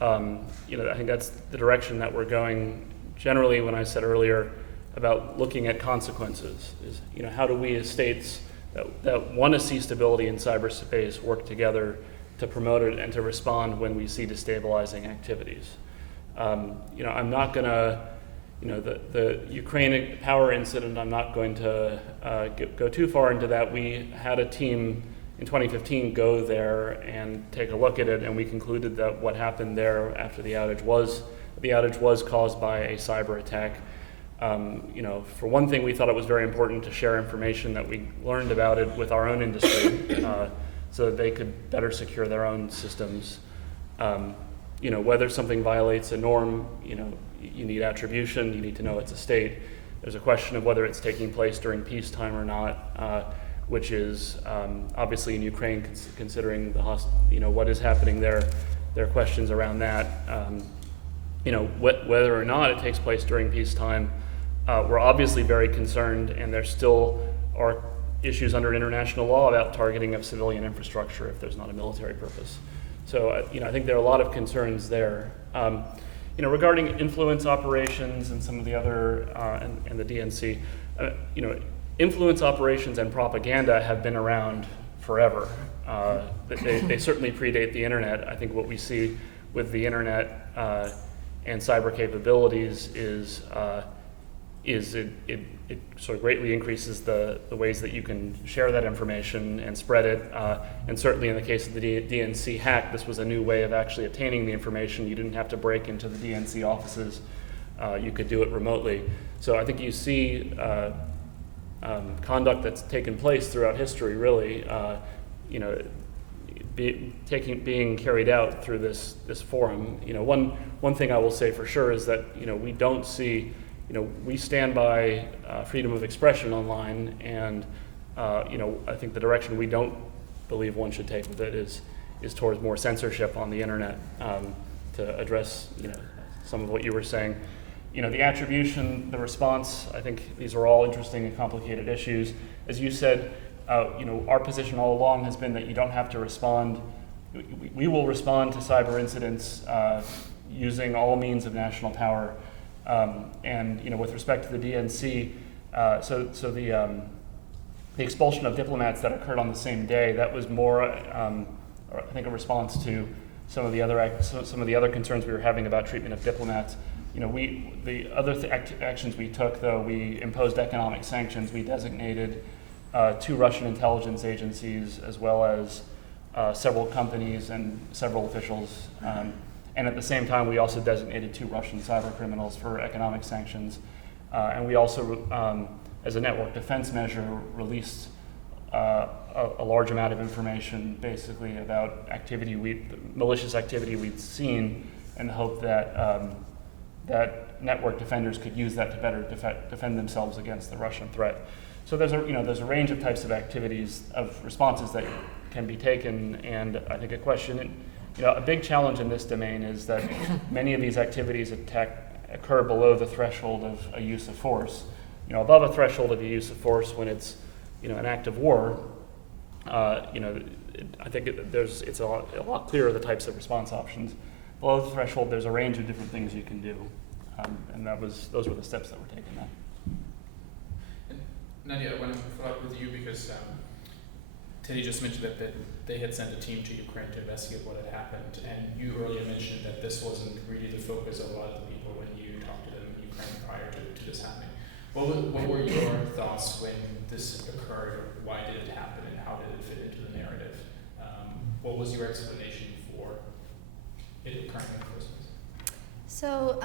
I think that's the direction that we're going. Generally, when I said earlier about looking at consequences, is how do we as states that want to see stability in cyberspace work together to promote it and to respond when we see destabilizing activities. I'm not going to, the Ukraine power incident, I'm not going to go too far into that. We had a team in 2015 go there and take a look at it, and we concluded that what happened there after the outage was caused by a cyber attack. For one thing, we thought it was very important to share information that we learned about it with our own industry so that they could better secure their own systems. Whether something violates a norm, you need attribution, you need to know it's a state. There's a question of whether it's taking place during peacetime or not, which is obviously in Ukraine, considering what is happening there. There are questions around that. Whether or not it takes place during peacetime, we're obviously very concerned, and there still are issues under international law about targeting of civilian infrastructure if there's not a military purpose. So, I think there are a lot of concerns there. Regarding influence operations and some of the other, and the DNC, influence operations and propaganda have been around forever. They certainly predate the internet. I think what we see with the internet and cyber capabilities is it sort of greatly increases the ways that you can share that information and spread it. And certainly in the case of the DNC hack, this was a new way of actually obtaining the information. You didn't have to break into the DNC offices. You could do it remotely. So I think you see conduct that's taken place throughout history, really, being carried out through this forum. One thing I will say for sure is that we don't see. We stand by freedom of expression online, and I think the direction we don't believe one should take with it is towards more censorship on the internet to address some of what you were saying. The attribution, the response, I think these are all interesting and complicated issues. As you said, our position all along has been that you don't have to respond. We will respond to cyber incidents using all means of national power. With respect to the DNC, the expulsion of diplomats that occurred on the same day, that was more, I think, a response to some of the other concerns we were having about treatment of diplomats. The other actions we took, though, we imposed economic sanctions. We designated 2 Russian intelligence agencies, as well as several companies and several officials. And at the same time, we also designated 2 Russian cyber criminals for economic sanctions. And we also, as a network defense measure, released a large amount of information, basically about malicious activity we'd seen, in the hope that that network defenders could use that to better defend themselves against the Russian threat. So there's a range of types of activities, of responses that can be taken, and I think a big challenge in this domain is that many of these activities occur below the threshold of a use of force. Above a threshold of a use of force when it's an act of war, I think it's a lot clearer the types of response options. Below the threshold, there's a range of different things you can do, and those were the steps that were taken then. And Nadia, I want to follow up with you because Teddy just mentioned that they had sent a team to Ukraine to investigate what had happened, and you earlier mentioned that this wasn't really the focus of a lot of the people when you talked to them in Ukraine prior to this happening. What were your thoughts when this occurred, or why did it happen, and how did it fit into the narrative? What was your explanation for it occurring in the first place? So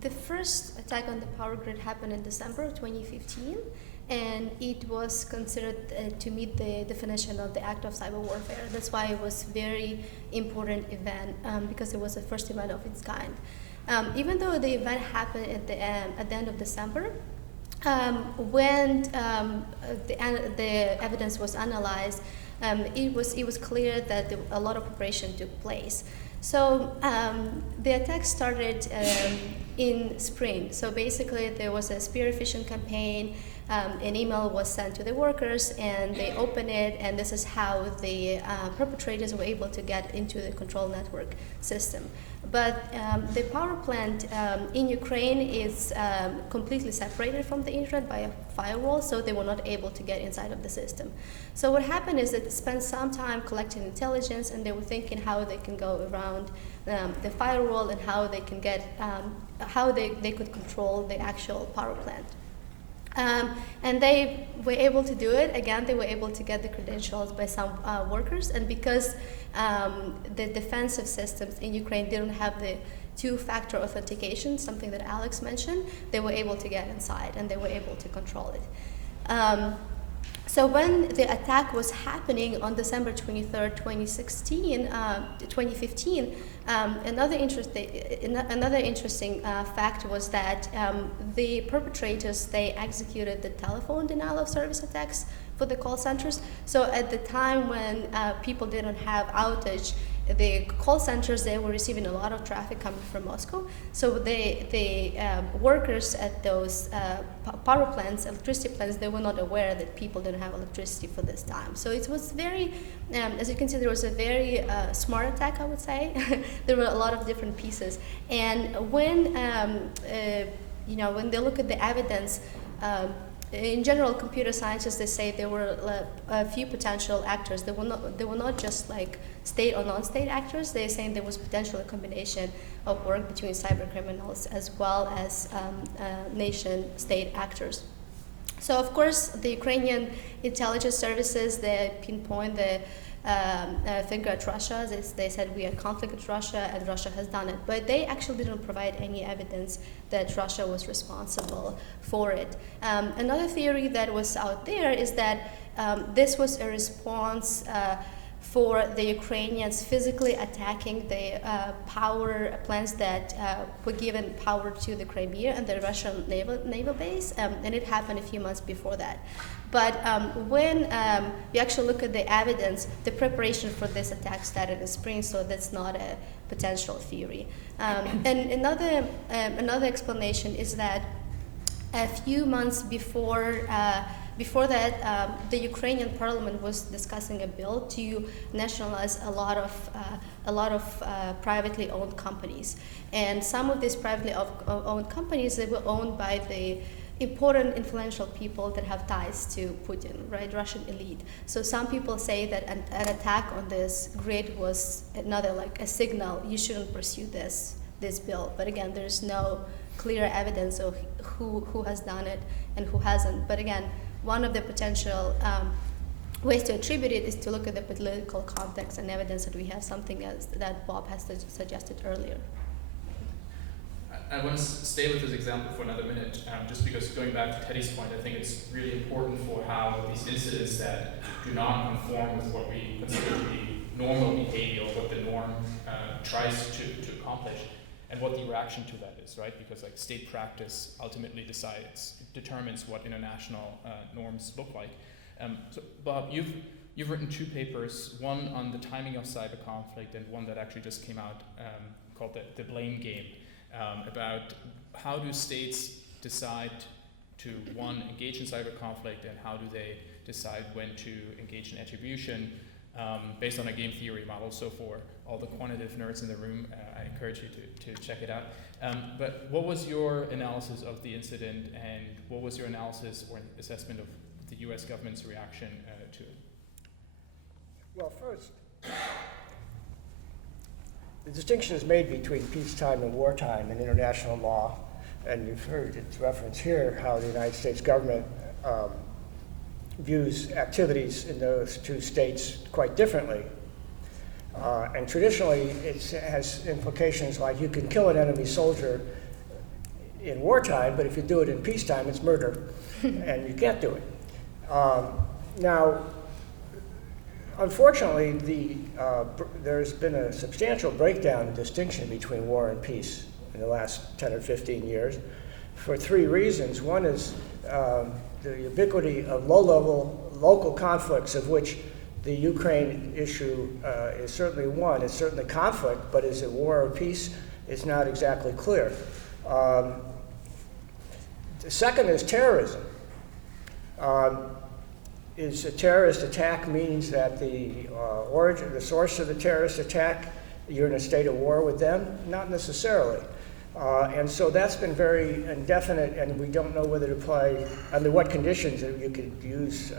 the first attack on the power grid happened in December 2015, and it was considered to meet the definition of the act of cyber warfare. That's why it was a very important event, because it was the first event of its kind. Even though the event happened at the end of December, when the evidence was analyzed, it was clear that a lot of preparation took place. So the attack started in spring. So basically, there was a spear phishing campaign. An email was sent to the workers, and they opened it, and this is how the perpetrators were able to get into the control network system. But the power plant in Ukraine is completely separated from the internet by a firewall, so they were not able to get inside of the system. So what happened is that they spent some time collecting intelligence, and they were thinking how they can go around the firewall and how they can get, how they could control the actual power plant. And they were able to do it. Again, they were able to get the credentials by some workers, and because the defensive systems in Ukraine didn't have the two-factor authentication, something that Alex mentioned, they were able to get inside and they were able to control it. So when the attack was happening on December 23rd, 2015, another interesting fact was that the perpetrators, they executed the telephone denial of service attacks for the call centers. So at the time when people didn't have outage, the call centers, they were receiving a lot of traffic coming from Moscow. So the workers at those power plants, electricity plants, they were not aware that people didn't have electricity for this time. So it was very, as you can see, there was a very smart attack, I would say. There were a lot of different pieces. And when, when they look at the evidence, in general, computer scientists, they say there were a few potential actors. They were not just like state or non-state actors. They're saying there was potentially a combination of work between cyber criminals as well as nation-state actors. So of course, the Ukrainian intelligence services, they pinpoint the finger at Russia. They said we are in conflict with Russia and Russia has done it. But they actually didn't provide any evidence that Russia was responsible for it. Another theory that was out there is that this was a response for the Ukrainians physically attacking the power plants that were given power to the Crimea and the Russian naval base, and it happened a few months before that. But when you actually look at the evidence, the preparation for this attack started in spring, so that's not a potential theory. And another explanation is that a few months before that, the Ukrainian parliament was discussing a bill to nationalize a lot of privately owned companies, and some of these privately owned companies, they were owned by the important influential people that have ties to Putin, right, Russian elite. So some people say that an attack on this grid was another, like a signal, you shouldn't pursue this bill. But again, there's no clear evidence of who has done it and who hasn't. But again, one of the potential ways to attribute it is to look at the political context and evidence that we have, something else that Bob has suggested earlier. I want to stay with this example for another minute, just because going back to Teddy's point, I think it's really important for how these incidents that do not conform with what we consider to be normal behavior, what the norm tries to accomplish, and what the reaction to that is, right? Because like state practice ultimately determines what international norms look like. So Bob, you've written two papers, one on the timing of cyber conflict and one that actually just came out called the Blame Game. About how do states decide to, one, engage in cyber conflict, and how do they decide when to engage in attribution based on a game theory model. So for all the quantitative nerds in the room, I encourage you to check it out. But what was your analysis of the incident, and what was your analysis or assessment of the US government's reaction to it? Well, first, the distinction is made between peacetime and wartime in international law, and you've heard its reference here how the United States government views activities in those two states quite differently. And traditionally, it has implications like you can kill an enemy soldier in wartime, but if you do it in peacetime, it's murder, and you can't do it. Now, unfortunately, there's been a substantial breakdown in distinction between war and peace in the last 10 or 15 years. for three reasons. One is the ubiquity of low-level local conflicts, of which the Ukraine issue is certainly one. It's certainly conflict, but is it war or peace? It's not exactly clear. The second is terrorism. Is a terrorist attack means that the origin, the source of the terrorist attack, you're in a state of war with them? Not necessarily. And so that's been very indefinite, and we don't know whether to apply, under what conditions you could use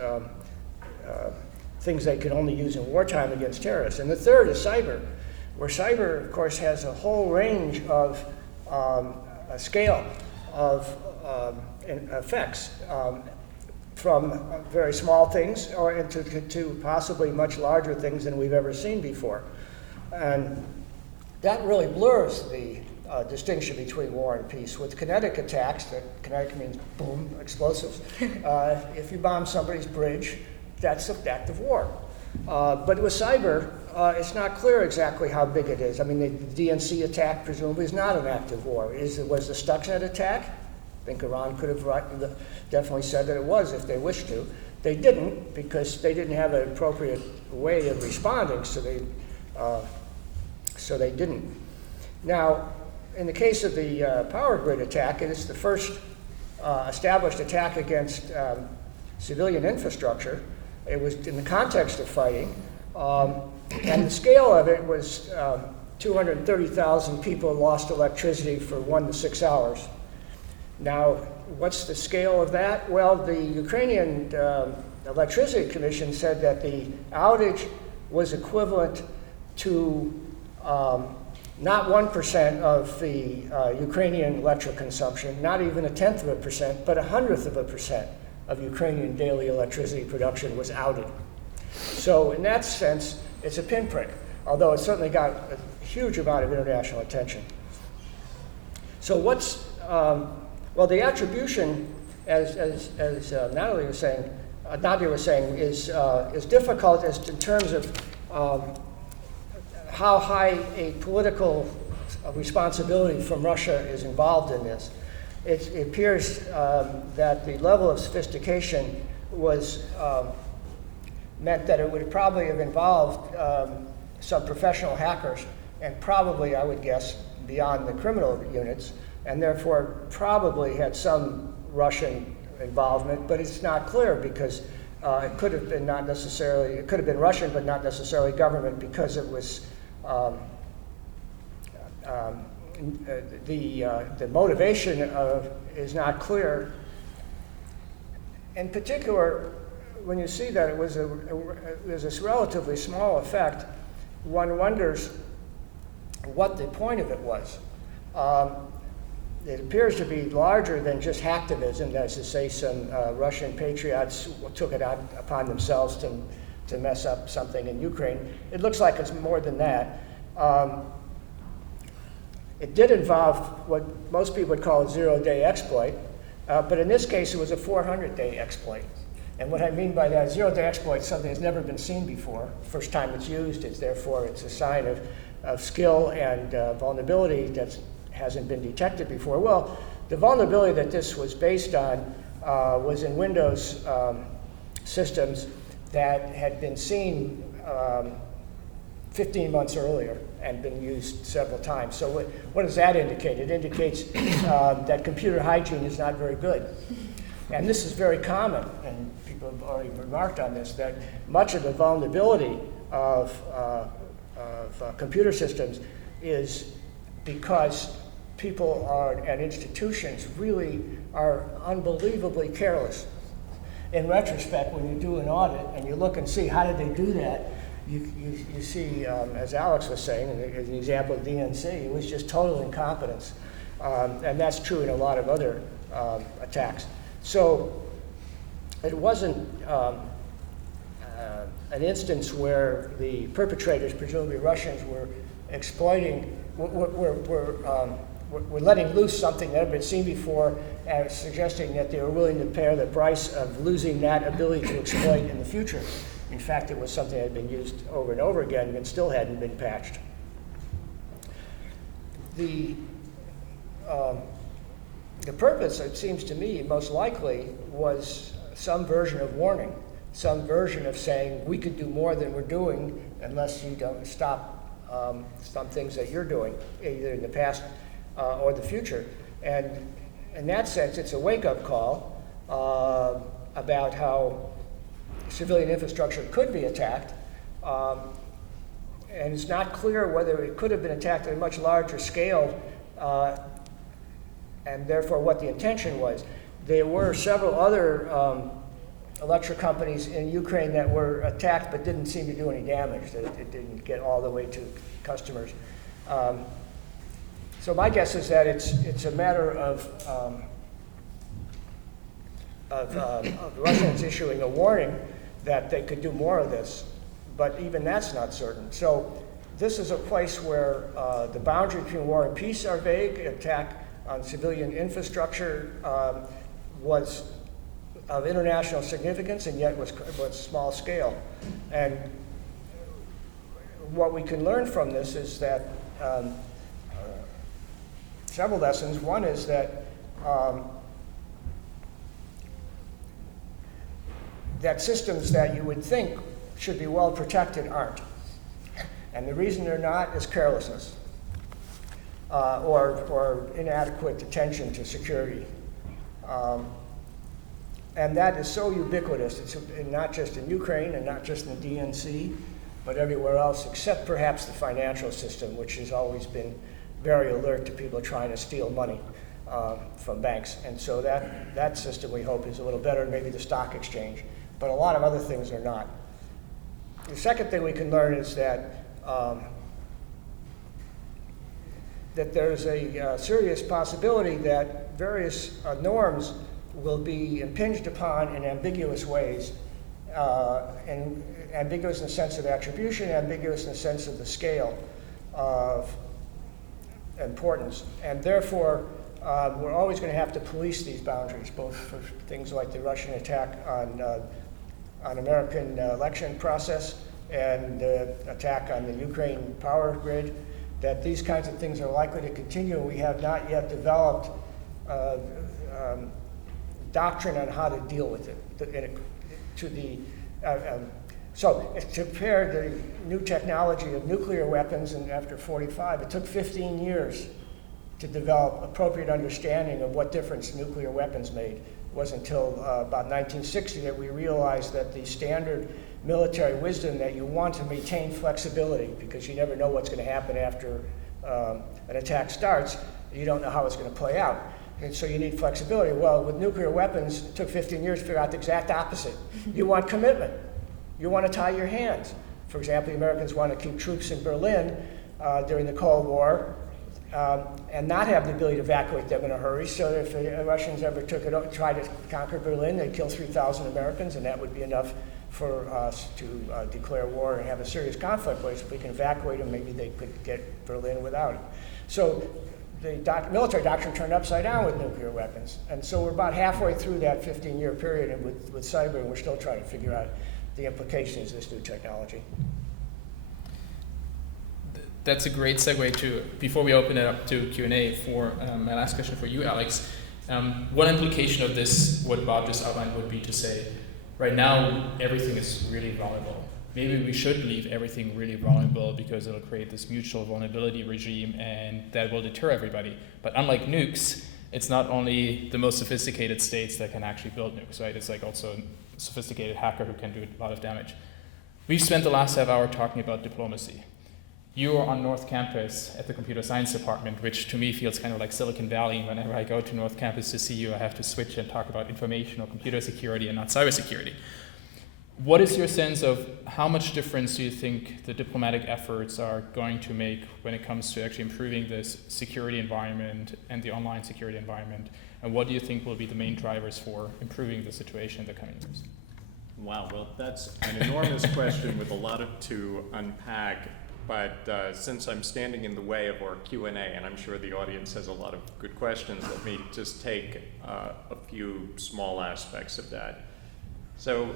things they could only use in wartime against terrorists. And the third is cyber, where cyber, of course, has a whole range of a scale of effects, from very small things or to possibly much larger things than we've ever seen before. And that really blurs the distinction between war and peace. With kinetic attacks, kinetic means boom, explosives. If you bomb somebody's bridge, that's an act of war. But with cyber, it's not clear exactly how big it is. I mean, the DNC attack presumably is not an act of war. Was the Stuxnet attack? I think Iran could have definitely said that it was if they wished to. They didn't, because they didn't have an appropriate way of responding, so they didn't. Now, in the case of the power grid attack, it is the first established attack against civilian infrastructure. It was in the context of fighting, and the scale of it was 230,000 people lost electricity for 1 to 6 hours. Now, what's the scale of that? Well, the Ukrainian Electricity Commission said that the outage was equivalent to not 1% of the Ukrainian electric consumption, not even 1/10%, but 100% of Ukrainian daily electricity production was outed. So in that sense, it's a pinprick, although it certainly got a huge amount of international attention. So what's, well, the attribution, as Nadia was saying, is difficult in terms of how high a political responsibility from Russia is involved in this. It appears that the level of sophistication was meant that it would probably have involved some professional hackers, and probably, I would guess, beyond the criminal units, and therefore probably had some Russian involvement, but it's not clear because it could have been not necessarily, it could have been Russian, but not necessarily government, because it was the motivation is not clear. In particular, when you see that it was this relatively small effect, one wonders what the point of it was. It appears to be larger than just hacktivism, as to say some Russian patriots took it out upon themselves to mess up something in Ukraine. It looks like it's more than that. It did involve what most people would call a zero-day exploit, but in this case it was a 400-day exploit. And what I mean by that, zero-day exploit is something that's never been seen before. First time it's used, therefore it's a sign of skill and vulnerability that hasn't been detected before. Well, the vulnerability that this was based on was in Windows systems that had been seen 15 months earlier and been used several times. So what does that indicate? It indicates that computer hygiene is not very good. And this is very common, and people have already remarked on this, that much of the vulnerability of computer systems is because people and institutions really are unbelievably careless. In retrospect, when you do an audit and you look and see how did they do that, you see, as Alex was saying, in the example of DNC, it was just total incompetence. And that's true in a lot of other attacks. So it wasn't an instance where the perpetrators, presumably Russians, were exploiting, were letting loose something that had been seen before, suggesting that they were willing to pay the price of losing that ability to exploit in the future. In fact, it was something that had been used over and over again and still hadn't been patched. the purpose, it seems to me, most likely was some version of warning, some version of saying we could do more than we're doing unless you don't stop some things that you're doing, either in the past or the future. And in that sense, it's a wake-up call about how civilian infrastructure could be attacked. And it's not clear whether it could have been attacked at a much larger scale, and therefore what the intention was. There were several other electric companies in Ukraine that were attacked but didn't seem to do any damage. It didn't get all the way to customers. So my guess is that it's a matter of the Russians issuing a warning that they could do more of this, but even that's not certain. So this is a place where the boundary between war and peace are vague. Attack on civilian infrastructure was of international significance and yet was small scale. And what we can learn from this is that several lessons. One is that that systems that you would think should be well protected aren't. And the reason they're not is carelessness or inadequate attention to security. And that is so ubiquitous. It's not just in Ukraine and not just in the DNC, but everywhere else, except perhaps the financial system, which has always been very alert to people trying to steal money from banks. And so that system, we hope, is a little better than maybe the stock exchange. But a lot of other things are not. The second thing we can learn is that that there's a serious possibility that various norms will be impinged upon in ambiguous ways, and ambiguous in the sense of attribution, ambiguous in the sense of the scale of importance. And therefore, we're always going to have to police these boundaries, both for things like the Russian attack on American election process and attack on the Ukraine power grid, that these kinds of things are likely to continue. We have not yet developed doctrine on how to deal with it. So to compare the new technology of nuclear weapons, and after 45, it took 15 years to develop appropriate understanding of what difference nuclear weapons made. It wasn't until about 1960 that we realized that the standard military wisdom that you want to maintain flexibility, because you never know what's going to happen after an attack starts. You don't know how it's going to play out. And so you need flexibility. Well, with nuclear weapons, it took 15 years to figure out the exact opposite. You want commitment. You want to tie your hands. For example, the Americans want to keep troops in Berlin during the Cold War and not have the ability to evacuate them in a hurry. So if the Russians ever tried to conquer Berlin, they'd kill 3,000 Americans, and that would be enough for us to declare war and have a serious conflict. But if we can evacuate them, maybe they could get Berlin without it. So the military doctrine turned upside down with nuclear weapons. And so we're about halfway through that 15-year period and with cyber, and we're still trying to figure out the implications of this new technology. That's a great segue to, before we open it up to Q&A, for my last question for you, Alex. One implication of this, what Bob just outlined, would be to say, right now, everything is really vulnerable. Maybe we should leave everything really vulnerable because it'll create this mutual vulnerability regime and that will deter everybody. But unlike nukes, it's not only the most sophisticated states that can actually build nukes, right? It's like also a sophisticated hacker who can do a lot of damage. We've spent the last half hour talking about diplomacy. You are on North Campus at the Computer Science Department, which to me feels kind of like Silicon Valley. Whenever I go to North Campus to see you, I have to switch and talk about information or computer security and not cybersecurity. What is your sense of how much difference do you think the diplomatic efforts are going to make when it comes to actually improving this security environment and the online security environment? And what do you think will be the main drivers for improving the situation in the coming years? Wow, well, that's an enormous question with a lot to unpack. But since I'm standing in the way of our Q&A, and I'm sure the audience has a lot of good questions, let me just take a few small aspects of that. So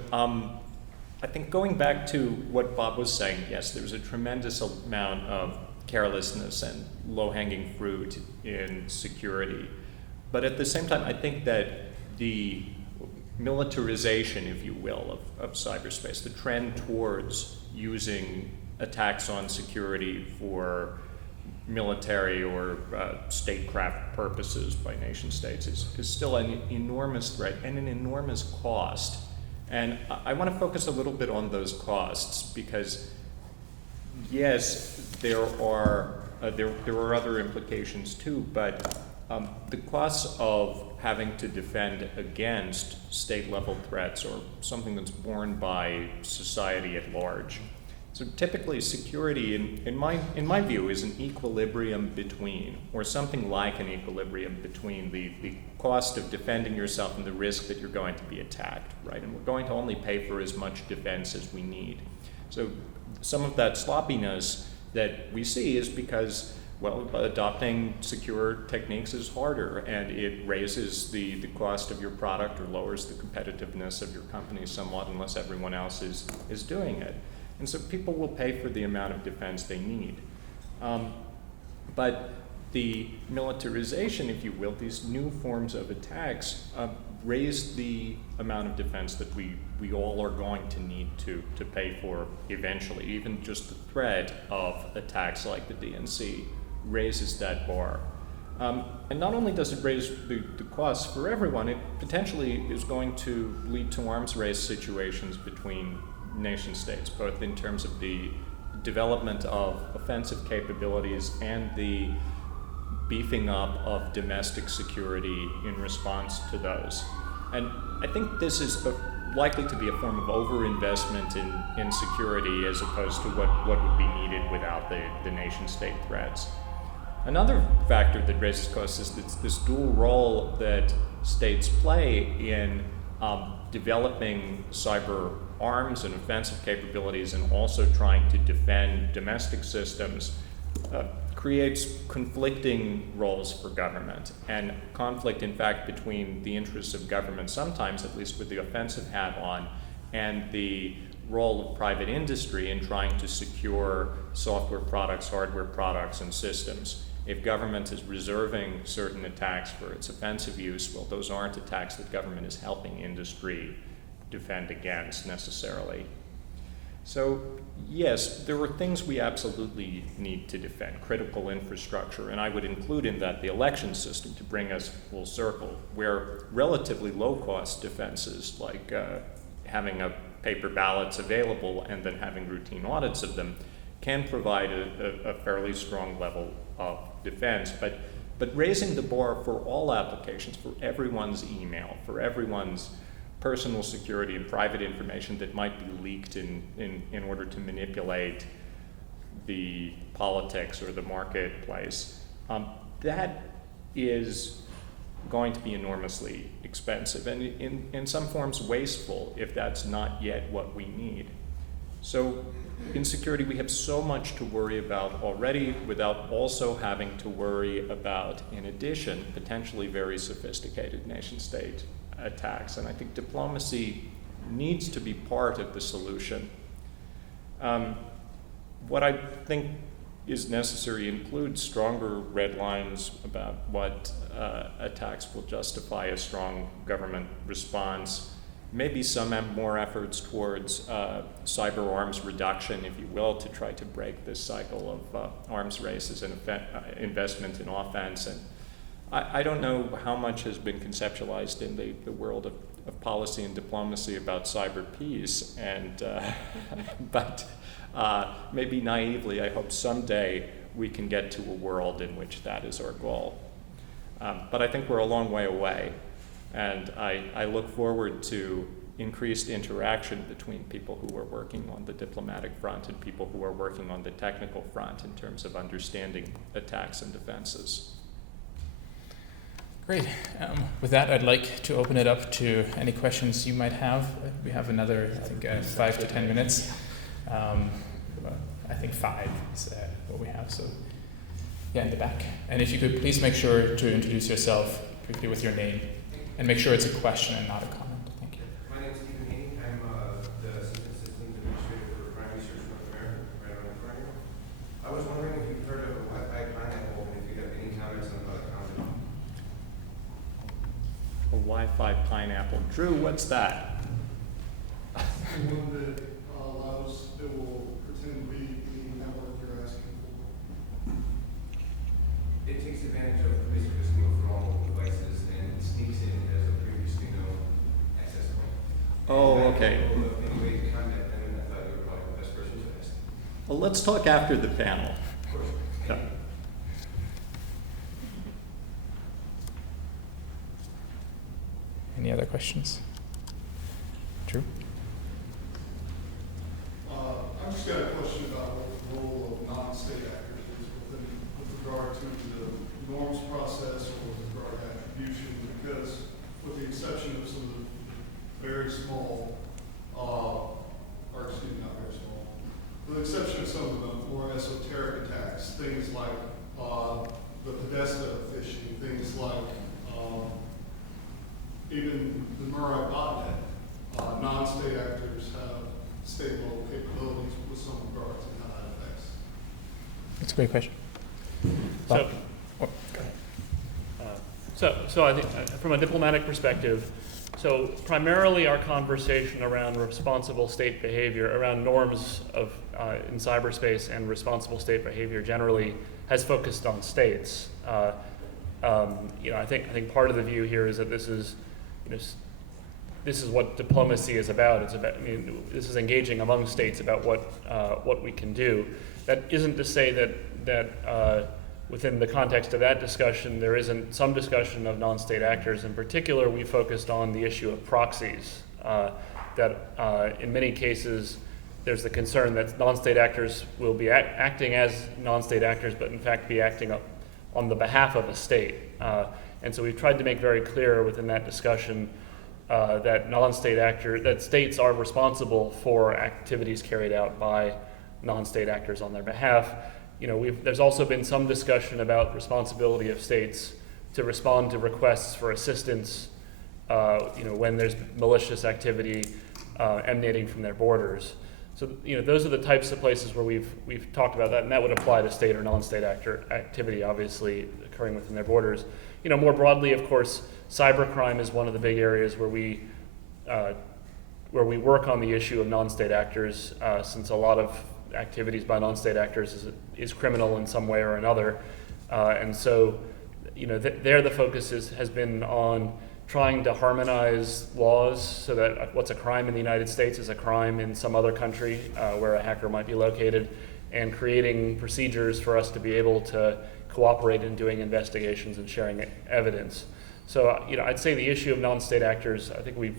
I think going back to what Bob was saying, yes, there's a tremendous amount of carelessness and low-hanging fruit in security. But at the same time, I think that the militarization, if you will, of cyberspace, the trend towards using attacks on security for military or statecraft purposes by nation states is still an enormous threat and an enormous cost. And I want to focus a little bit on those costs because, yes, there are other implications too, but the costs of having to defend against state-level threats or something that's borne by society at large. So typically security, in my view, is an equilibrium between, or something like an equilibrium between the cost of defending yourself and the risk that you're going to be attacked, right? And we're going to only pay for as much defense as we need. So some of that sloppiness that we see is because, well, adopting secure techniques is harder and it raises the cost of your product or lowers the competitiveness of your company somewhat unless everyone else is doing it. And so people will pay for the amount of defense they need. But the militarization, if you will, these new forms of attacks raise the amount of defense that we all are going to need to pay for eventually. Even just the threat of attacks like the DNC raises that bar. And not only does it raise the costs for everyone, it potentially is going to lead to arms race situations between nation states, both in terms of the development of offensive capabilities and the beefing up of domestic security in response to those. And I think this is likely to be a form of overinvestment in security as opposed to what would be needed without the nation-state threats. Another factor that raises costs is this dual role that states play in developing cyber arms and offensive capabilities and also trying to defend domestic systems creates conflicting roles for government, and conflict, in fact, between the interests of government, sometimes at least with the offensive hat on, and the role of private industry in trying to secure software products, hardware products, and systems. If government is reserving certain attacks for its offensive use, well, those aren't attacks that government is helping industry defend against necessarily. So yes, there are things we absolutely need to defend, critical infrastructure, and I would include in that the election system to bring us full circle, where relatively low-cost defenses like having paper ballots available and then having routine audits of them can provide a fairly strong level of defense, but raising the bar for all applications, for everyone's email, for everyone's personal security and private information that might be leaked in order to manipulate the politics or the marketplace, that is going to be enormously expensive and in some forms wasteful if that's not yet what we need. So in security, we have so much to worry about already without also having to worry about, in addition, potentially very sophisticated nation-state attacks. And I think diplomacy needs to be part of the solution. What I think is necessary includes stronger red lines about what attacks will justify a strong government response, maybe some more efforts towards cyber arms reduction, if you will, to try to break this cycle of arms races and investment in offense. And I don't know how much has been conceptualized in the world of policy and diplomacy about cyber peace, and but maybe naively, I hope someday we can get to a world in which that is our goal. But I think we're a long way away, and I look forward to increased interaction between people who are working on the diplomatic front and people who are working on the technical front in terms of understanding attacks and defenses. Great. With that, I'd like to open it up to any questions you might have. We have another, I think, 5 to 10 minutes. I think 5 is what we have. So, yeah, in the back. And if you could please make sure to introduce yourself quickly with your name, and make sure it's a question and not a comment. Thank you. My name is Stephen Haney. I'm the Assistant Systems Administrator for Crime Research North America, right on in front of you. I was wondering if you've heard of a Wi-Fi pineapple and if you have any comments on how it comes. Wi-Fi pineapple. Drew, what's that? The one that allows, it will pretend to be the network you're asking for. It takes advantage of basically the signal from all mobile devices and sneaks in as a previously known access point. Oh, okay. I don't know of any way to contact them, and I thought you were probably the best person to ask. Well, let's talk after the panel. Of course. Yeah. Any other questions? Drew? I've just got a question about what the role of non-state actors is with regard to the norms process or with regard to attribution, because with the exception of some of the very small, or excuse me, not very small, with the exception of some of the more esoteric attacks, things like the Podesta phishing, things like even the Murray botnet, non-state actors have state-level capabilities with some regards and how that affects. That's a great question. So, Bob? Oh, go ahead. So I think from a diplomatic perspective, so primarily our conversation around responsible state behavior, around norms of in cyberspace and responsible state behavior generally, has focused on states. I think part of the view here is that this is what diplomacy is about. It's about, this is engaging among states about what we can do. That isn't to say that within the context of that discussion, there isn't some discussion of non-state actors. In particular, we focused on the issue of proxies. That in many cases, there's the concern that non-state actors will be acting as non-state actors, but in fact be acting on the behalf of a state. And so we've tried to make very clear within that discussion that states are responsible for activities carried out by non-state actors on their behalf. There's also been some discussion about responsibility of states to respond to requests for assistance, when there's malicious activity emanating from their borders. So, those are the types of places where we've talked about that, and that would apply to state or non-state actor activity, obviously occurring within their borders. More broadly, of course, cybercrime is one of the big areas where we work on the issue of non-state actors, since a lot of activities by non-state actors is criminal in some way or another, and so there the focus has been on trying to harmonize laws so that what's a crime in the United States is a crime in some other country where a hacker might be located, and creating procedures for us to be able to cooperate in doing investigations and sharing evidence. So, I'd say the issue of non-state actors, I think we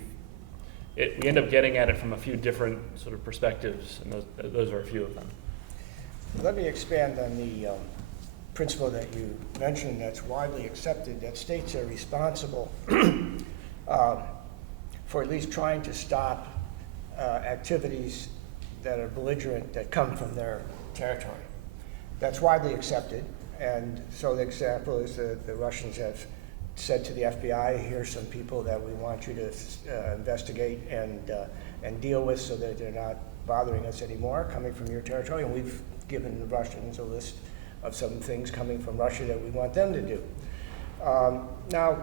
end up getting at it from a few different sort of perspectives, and those are a few of them. Let me expand on the principle that you mentioned that's widely accepted, that states are responsible for at least trying to stop activities that are belligerent that come from their territory. That's widely accepted, and so the example is the Russians have said to the FBI, here's some people that we want you to investigate and deal with so that they're not bothering us anymore coming from your territory, and we've given the Russians a list of some things coming from Russia that we want them to do. Now,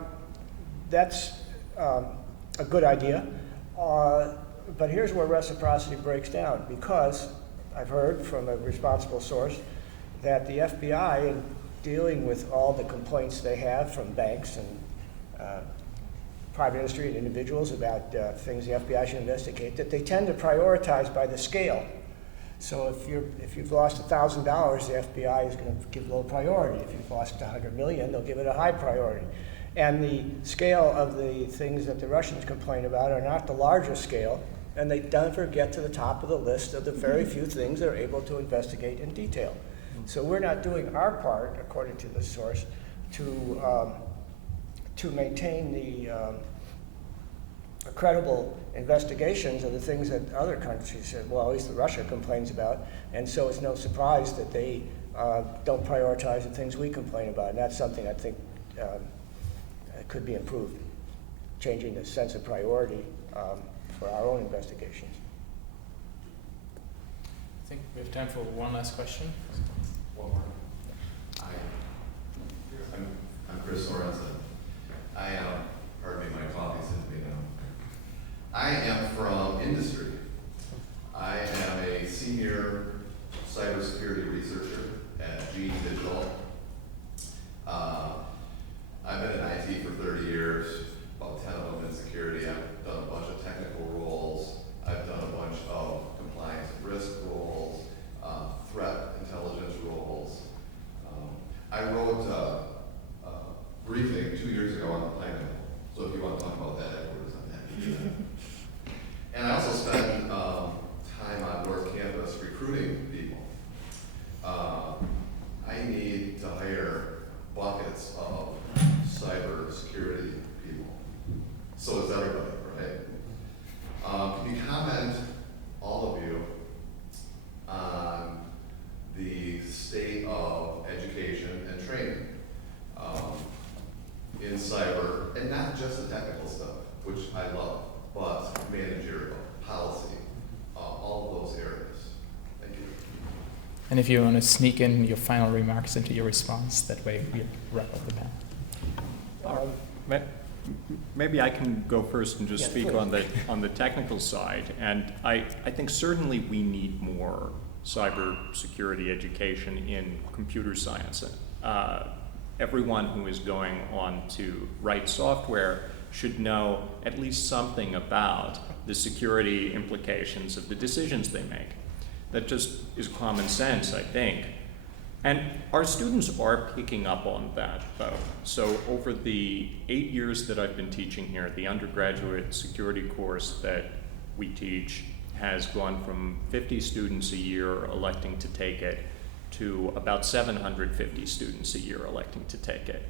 that's a good idea, but here's where reciprocity breaks down, because I've heard from a responsible source that the FBI, in dealing with all the complaints they have from banks and private industry and individuals about things the FBI should investigate, that they tend to prioritize by the scale. So if you've lost $1,000, the FBI is going to give low priority. If you've lost $100 million, they'll give it a high priority. And the scale of the things that the Russians complain about are not the largest scale, and they never get to the top of the list of the very few things they're able to investigate in detail. So we're not doing our part, according to the source, to maintain the credible investigations of the things that other countries said, well, at least Russia complains about, and so it's no surprise that they don't prioritize the things we complain about, and that's something I think could be improved, changing the sense of priority for our own investigations. I think we have time for one last question. One more. I'm Chris Sorensen. Pardon me, my I am from industry. I am a senior cybersecurity researcher at GE Digital. I've been in IT for 30 years, about 10 of them in security. I've done a bunch of technical roles. I've done a bunch of compliance and risk roles, threat intelligence roles. I wrote a briefing 2 years ago on the climate, so if you want to talk about that afterwards, I'm happy to do that. And I also spend time on North Campus recruiting people. I need to hire buckets of cyber security people. So does everybody, right? Can you comment, all of you, on the state of education and training in cyber, and not just the technical stuff, which I love, but managerial, policy, all of those areas. Thank you. And if you want to sneak in your final remarks into your response, that way we wrap up the panel. Maybe I can go first and just Yeah, speak please. on the technical side. And I think certainly we need more cybersecurity education in computer science. Everyone who is going on to write software should know at least something about the security implications of the decisions they make. That just is common sense, I think. And our students are picking up on that, though. So over the 8 years that I've been teaching here, the undergraduate security course that we teach has gone from 50 students a year electing to take it to about 750 students a year electing to take it.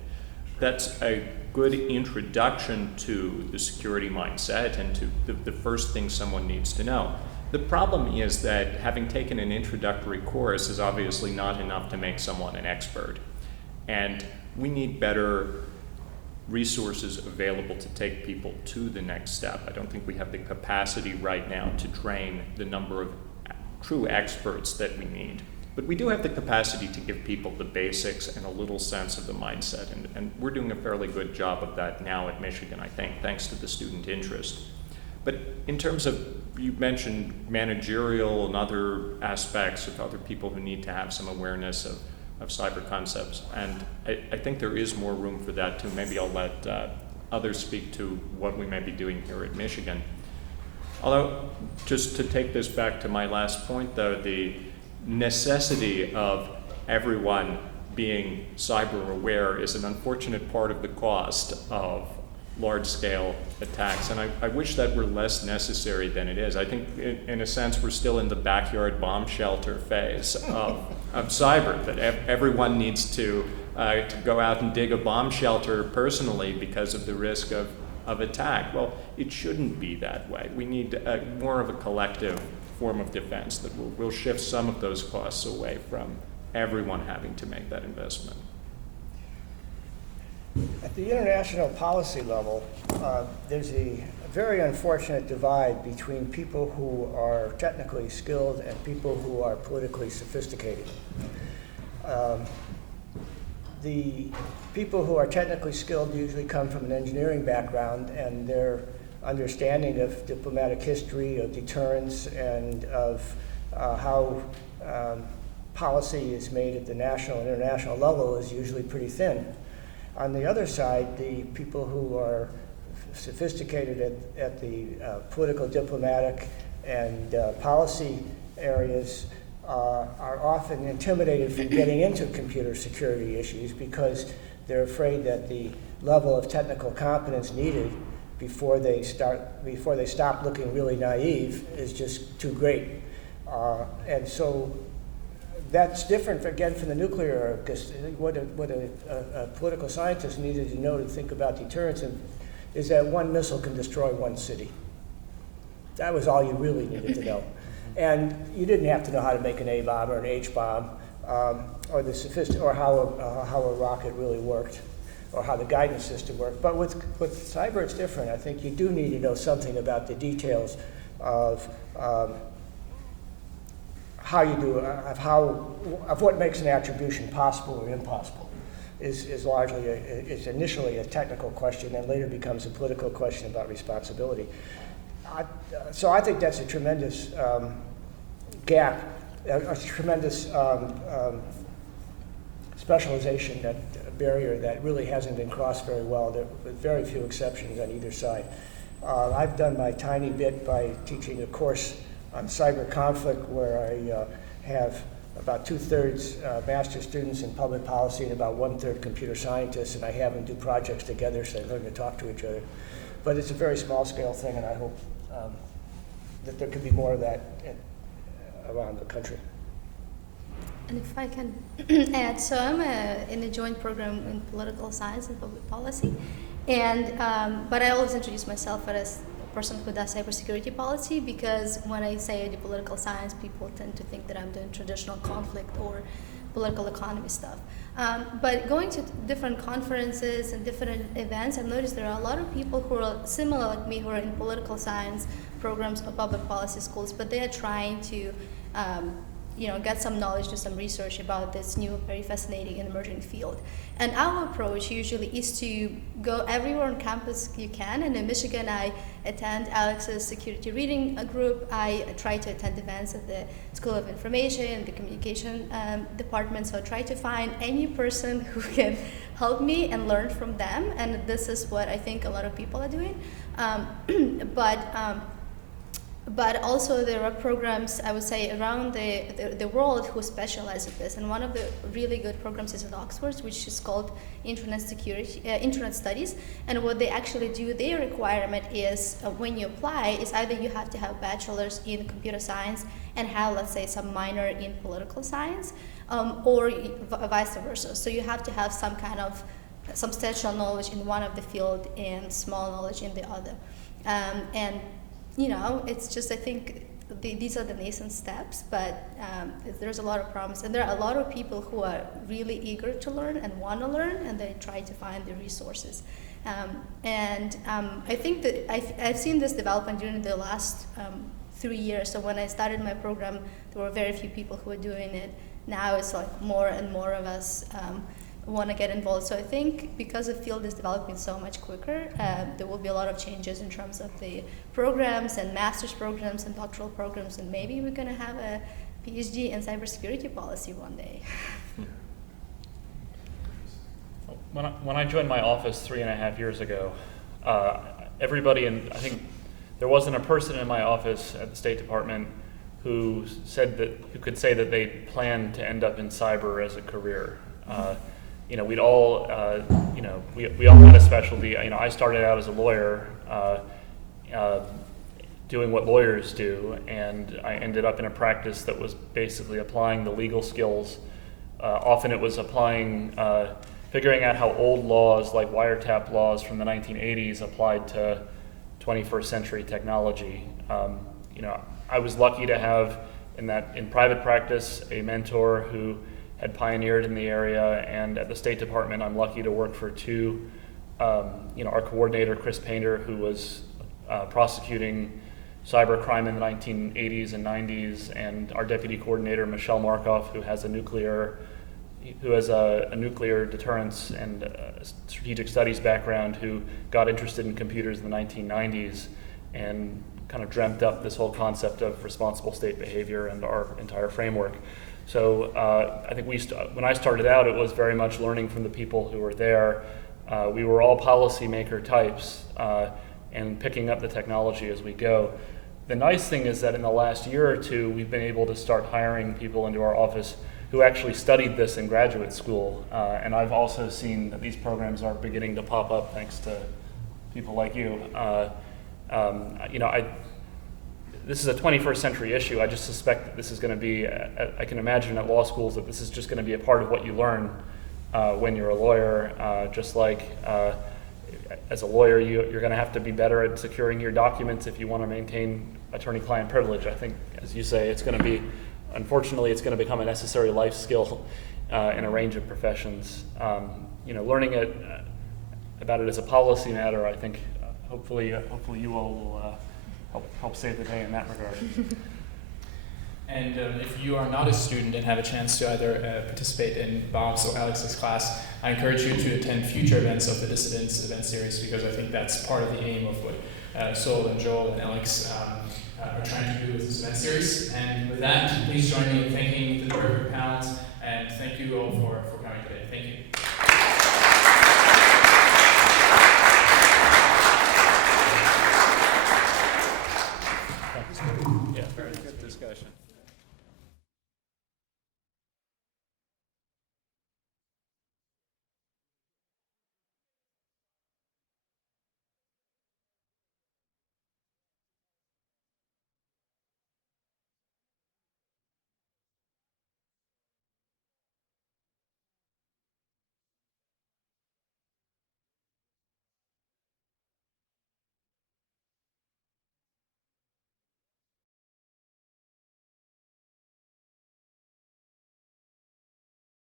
That's a good introduction to the security mindset and to the first thing someone needs to know. The problem is that having taken an introductory course is obviously not enough to make someone an expert. And we need better resources available to take people to the next step. I don't think we have the capacity right now to train the number of true experts that we need. But we do have the capacity to give people the basics and a little sense of the mindset. And we're doing a fairly good job of that now at Michigan, I think, thanks to the student interest. But in terms of, you mentioned managerial and other aspects of other people who need to have some awareness of cyber concepts. And I think there is more room for that too. Maybe I'll let others speak to what we may be doing here at Michigan. Although, just to take this back to my last point though, the necessity of everyone being cyber aware is an unfortunate part of the cost of large-scale attacks, and I wish that were less necessary than it is. I think, in a sense, we're still in the backyard bomb shelter phase of cyber, that everyone needs to go out and dig a bomb shelter personally because of the risk of attack. Well, it shouldn't be that way. We need more of a collective form of defense that will shift some of those costs away from everyone having to make that investment. At the international policy level, there's a very unfortunate divide between people who are technically skilled and people who are politically sophisticated. The people who are technically skilled usually come from an engineering background, and their understanding of diplomatic history, of deterrence, and of how policy is made at the national and international level is usually pretty thin. On the other side, the people who are sophisticated at the political, diplomatic, and policy areas are often intimidated from getting into computer security issues because they're afraid that the level of technical competence needed before they stop looking really naive is just too great. And so that's different, again, from the nuclear era, because what a political scientist needed to know to think about deterrence is that one missile can destroy one city. That was all you really needed to know. And you didn't have to know how to make an A-bomb or an H-bomb, or how a rocket really worked, or how the guidance system worked. But with cyber, it's different. I think you do need to know something about the details of how you do of what makes an attribution possible or impossible. Is largely is initially a technical question and later becomes a political question about responsibility. So I think that's a tremendous gap, a tremendous specialization, that barrier that really hasn't been crossed very well, with very few exceptions on either side. I've done my tiny bit by teaching a course on cyber conflict, where I have about 2/3 master's students in public policy and about 1/3 computer scientists, and I have them do projects together so they learn to talk to each other. But it's a very small scale thing, and I hope that there could be more of that around the country. And if I can add, so I'm in a joint program in political science and public policy, and but I always introduce myself as a person who does cybersecurity policy, because when I say I do political science, people tend to think that I'm doing traditional conflict or political economy stuff. But going to different conferences and different events, I've noticed there are a lot of people who are similar like me, who are in political science programs or public policy schools, but they are trying to get some knowledge, do some research about this new, very fascinating and emerging field. And our approach usually is to go everywhere on campus you can. And in Michigan, I attend Alex's security reading group. I try to attend events at the School of Information and the Communication department. So I try to find any person who can help me and learn from them. And this is what I think a lot of people are doing. But also there are programs, I would say, around the world who specialize in this. And one of the really good programs is at Oxford, which is called Internet Studies. And what they actually do, their requirement is when you apply, is either you have to have a bachelor's in computer science and have, let's say, some minor in political science, or vice versa. So you have to have some kind of substantial knowledge in one of the field and small knowledge in the other. It's just, I think these are the nascent steps, but there's a lot of promise. And there are a lot of people who are really eager to learn and want to learn, and they try to find the resources. I think that I've seen this development during the last 3 years. So when I started my program, there were very few people who were doing it. Now it's like more and more of us want to get involved. So I think because the field is developing so much quicker, there will be a lot of changes in terms of the programs and master's programs and doctoral programs, and maybe we're going to have a PhD in cybersecurity policy one day. When I joined my office 3.5 years ago, everybody, and I think there wasn't a person in my office at the State Department who could say that they planned to end up in cyber as a career. We'd all, we all had a specialty. I started out as a lawyer, doing what lawyers do, and I ended up in a practice that was basically applying the legal skills. Often it was figuring out how old laws like wiretap laws from the 1980s applied to 21st century technology. I was lucky to have in private practice a mentor who had pioneered in the area, and at the State Department I'm lucky to work for two, our coordinator Chris Painter, who was prosecuting cyber crime in the 1980s and 90s, and our deputy coordinator Michelle Markoff, who has a nuclear deterrence and strategic studies background, who got interested in computers in the 1990s and kind of dreamt up this whole concept of responsible state behavior and our entire framework. So I think when I started out, it was very much learning from the people who were there. We were all policymaker types and picking up the technology as we go. The nice thing is that in the last year or two, we've been able to start hiring people into our office who actually studied this in graduate school. And I've also seen that these programs are beginning to pop up thanks to people like you. This is a 21st century issue. I just suspect that this is going to be, I can imagine at law schools that this is just going to be a part of what you learn when you're a lawyer. Just like as a lawyer, you're going to have to be better at securing your documents if you want to maintain attorney-client privilege. I think, as you say, unfortunately, it's going to become a necessary life skill in a range of professions. Learning about it as a policy matter, I think, hopefully you all will help save the day in that regard. And if you are not a student and have a chance to either participate in Bob's or Alex's class, I encourage you to attend future events of the Dissidents event series, because I think that's part of the aim of what Sol and Joel and Alex are trying to do with this event series. And with that, please join me in thanking the Director of Panels, and thank you all for coming today. Thank you.